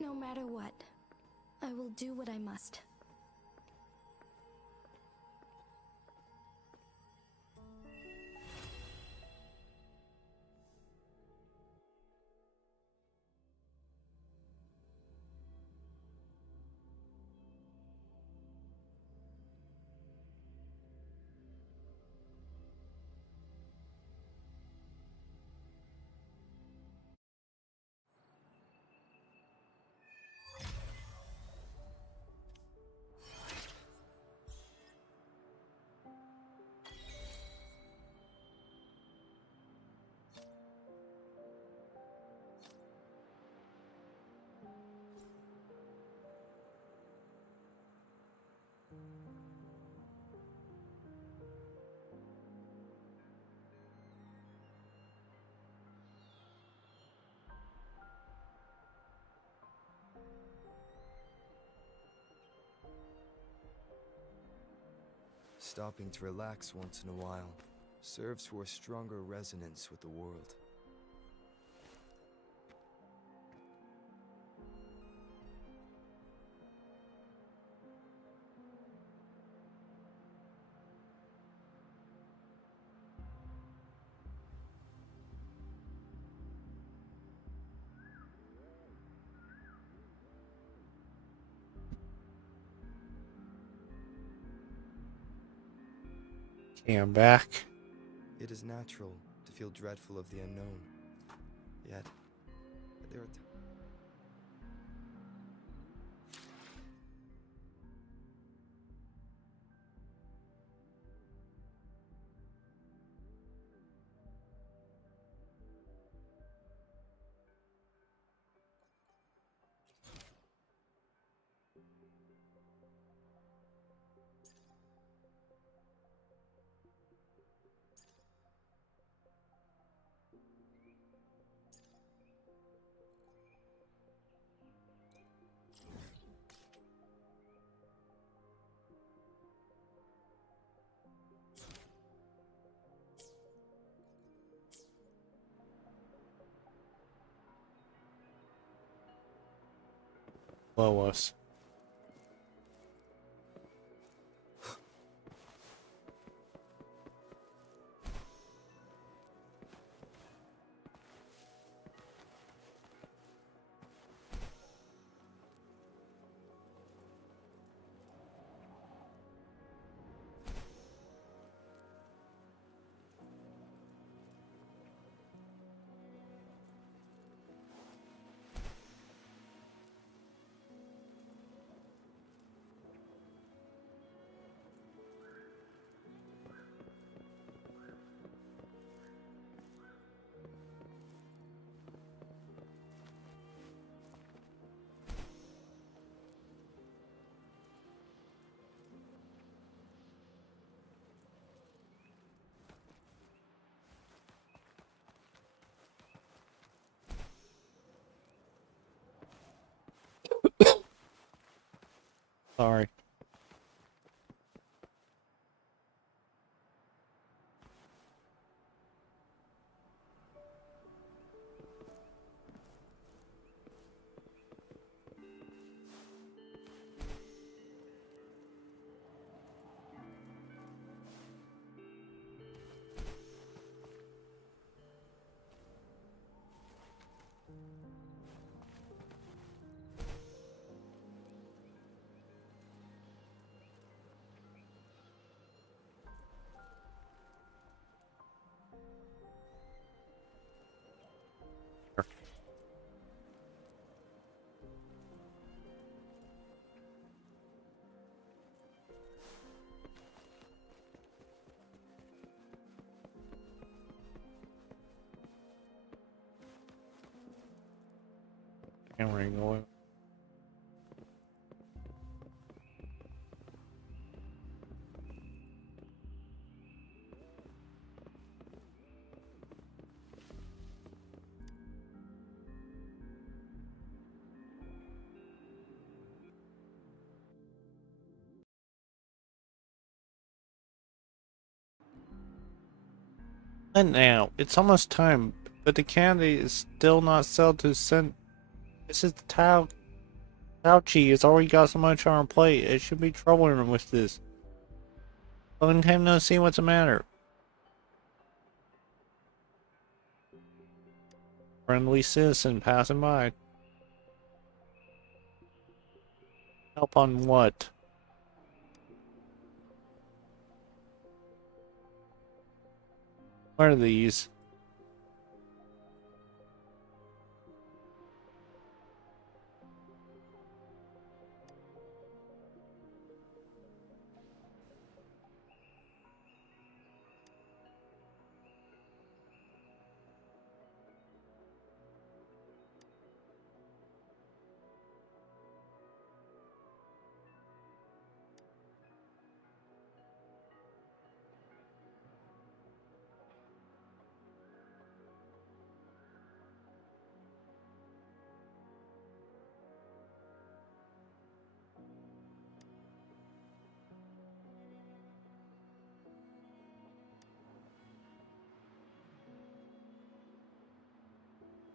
No matter what, I will do what I must. Stopping to relax once in a while serves for a stronger resonance with the world. Okay, I'm back. It is natural to feel dreadful of the unknown. Yet, there are Below us. Sorry. Camera going. And now, it's almost time, but the candy is still not sold to send. This is the Tauchi has already got so much on her plate, it should be troubling him with this. Long time no see, what's the matter? Friendly citizen passing by. Help on what? What are these?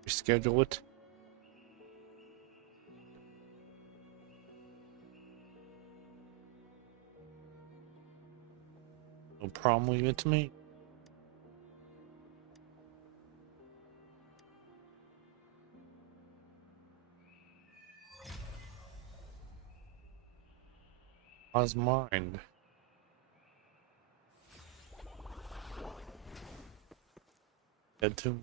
Reschedule it. No problem, leave it to me. How's mind? Dead to.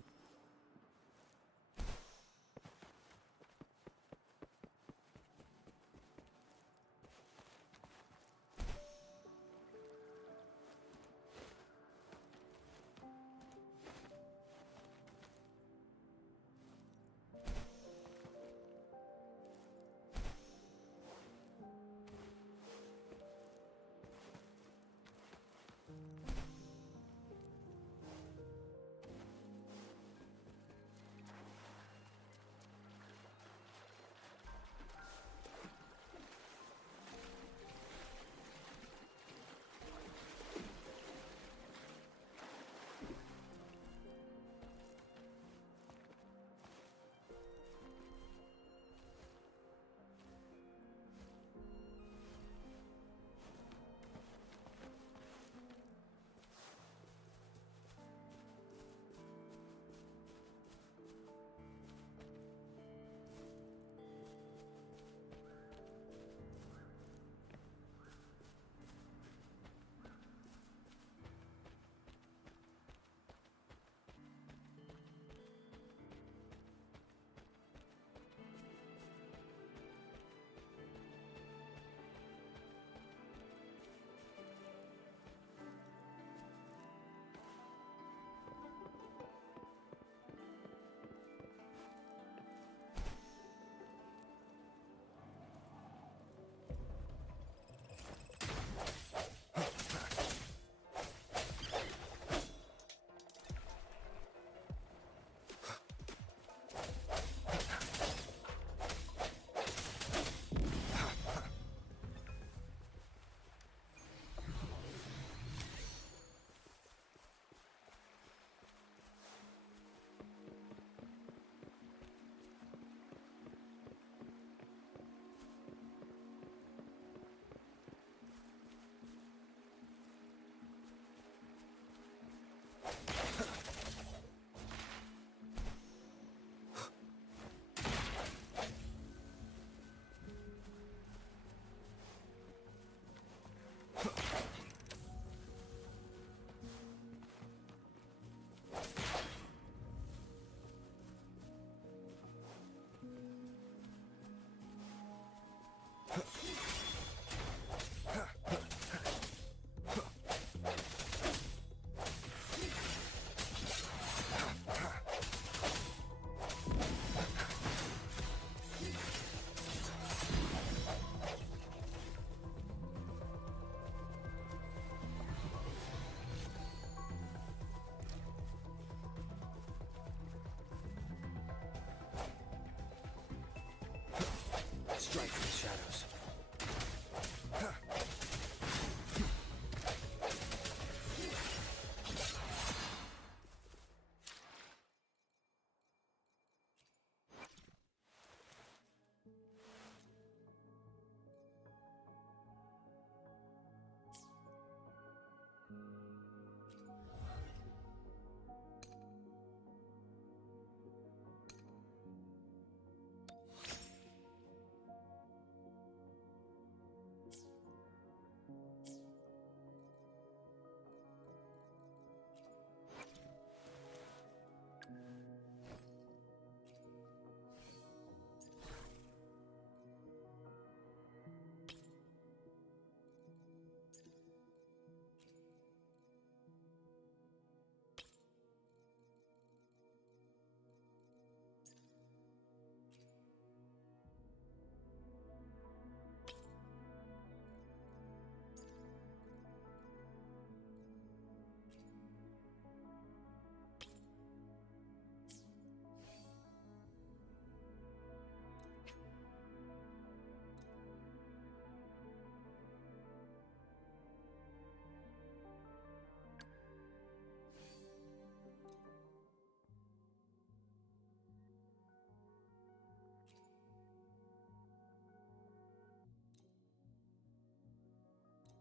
Strike from the shadows.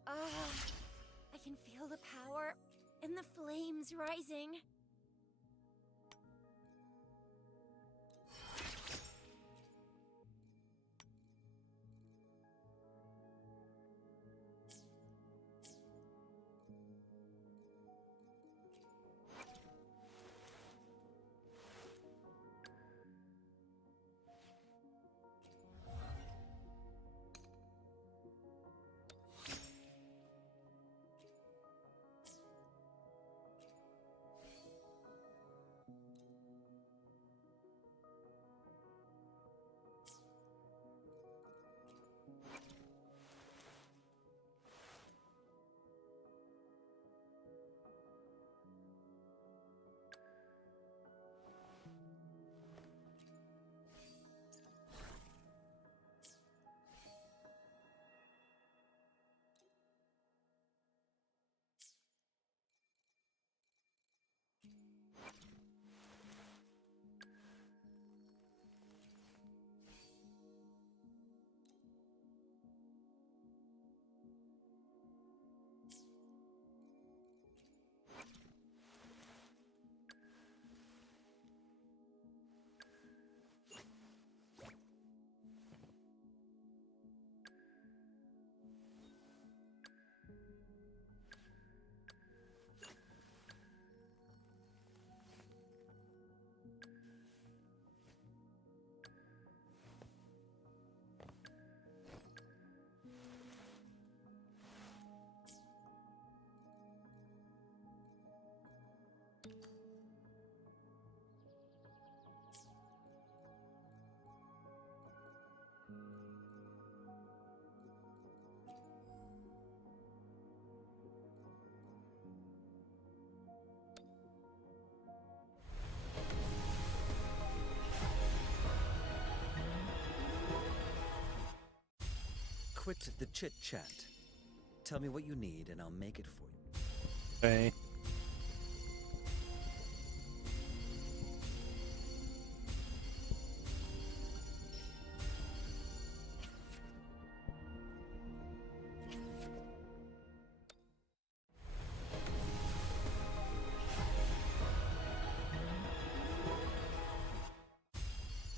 Ah, I can feel the power and the flames rising. Quit the chit-chat. Tell me what you need and I'll make it for you. Okay.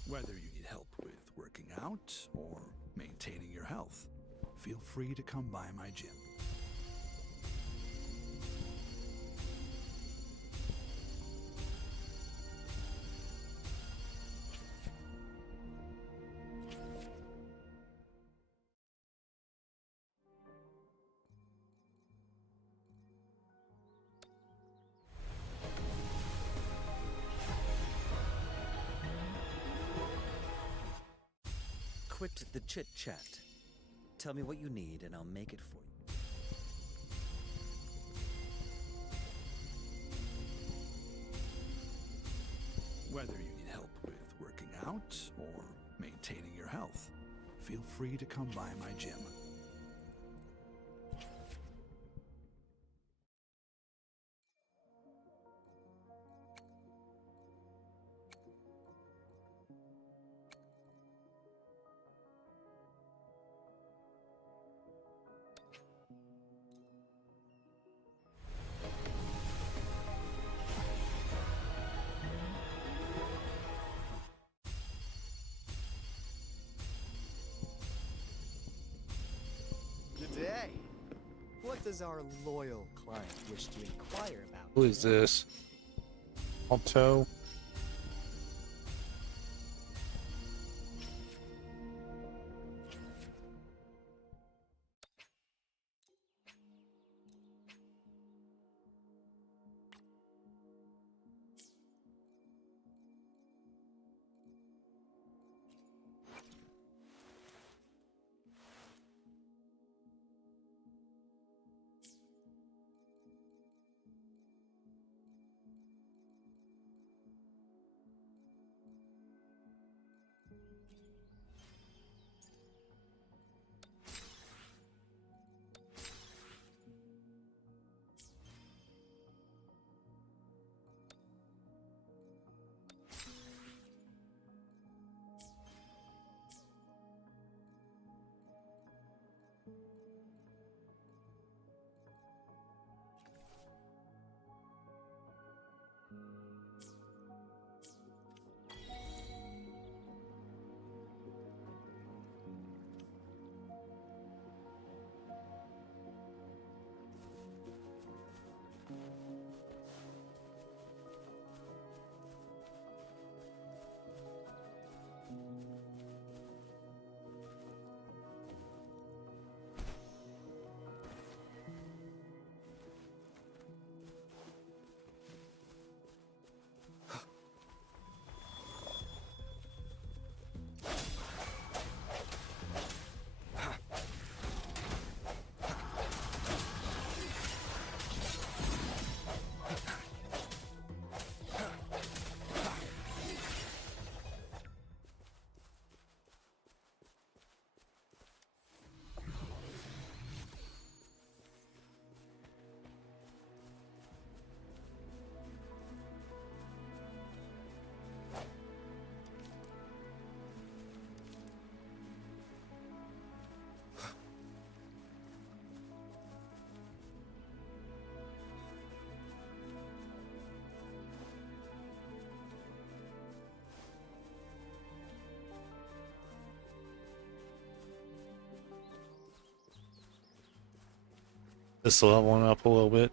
Whether you need help with working out or maintaining your health, feel free to come by my gym. quit the chit-chat. Tell me what you need and I'll make it for you. Whether you need help with working out or maintaining your health, feel free to come by my gym. Good day. What does our loyal client wish to inquire about? Who is this? Alto? Just level one up a little bit.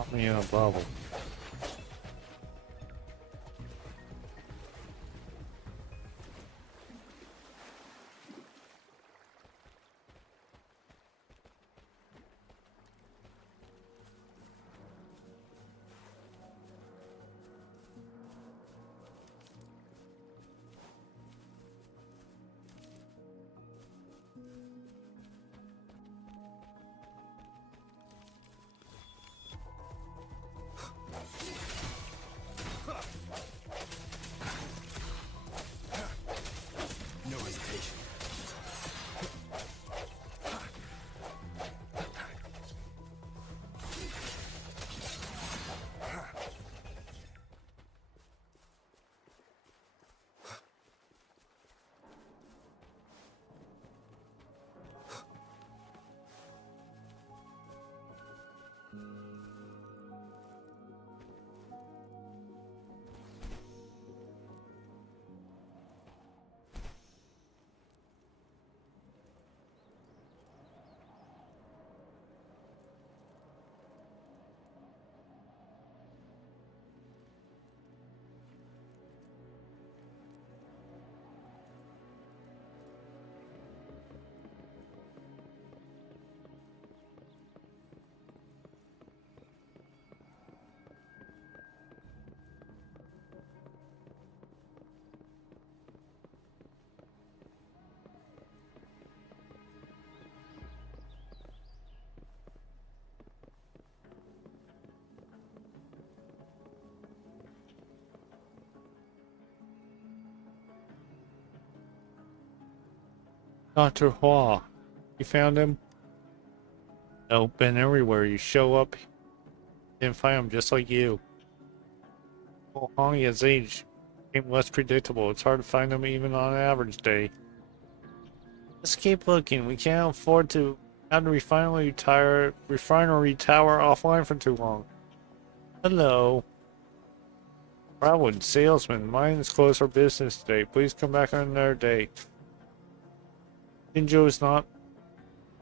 Pop me in a bubble. No hesitation. Dr. Hua, you found him? Nope, been everywhere. You show up, didn't find him just like you. Well, Hongi has aged, became less predictable. It's hard to find him even on an average day. Let's keep looking. We can't afford to have the refinery tower offline for too long. Hello. Browwood, salesman. Mine is closed for business today. Please come back on another day. Jinjo is not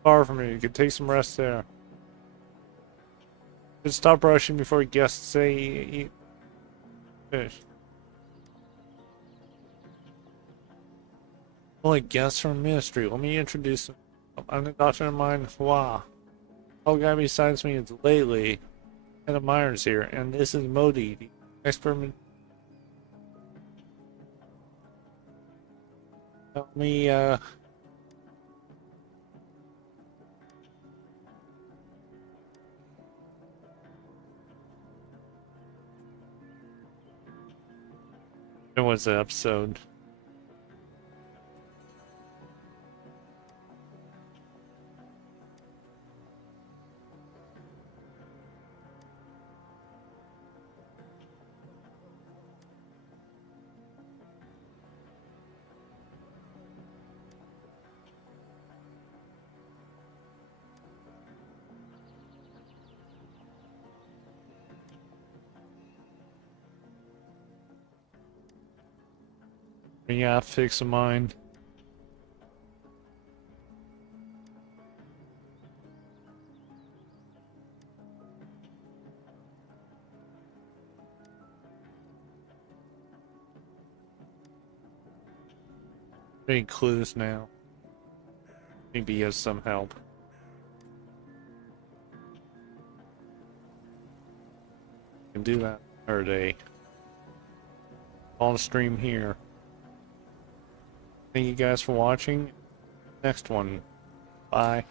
far from me. You can take some rest there. Just stop rushing before guests say eat fish. Only guests from ministry. Let me introduce them. I'm the doctor of mine, Hua. All guy besides me is lately. Head of Myers here, and this is Modi, the expert. Help me, There was an episode. Yeah, fix a mind. Any clues now? Maybe he has some help. Can do that another day. On stream here. Thank you guys for watching. Next one. Bye.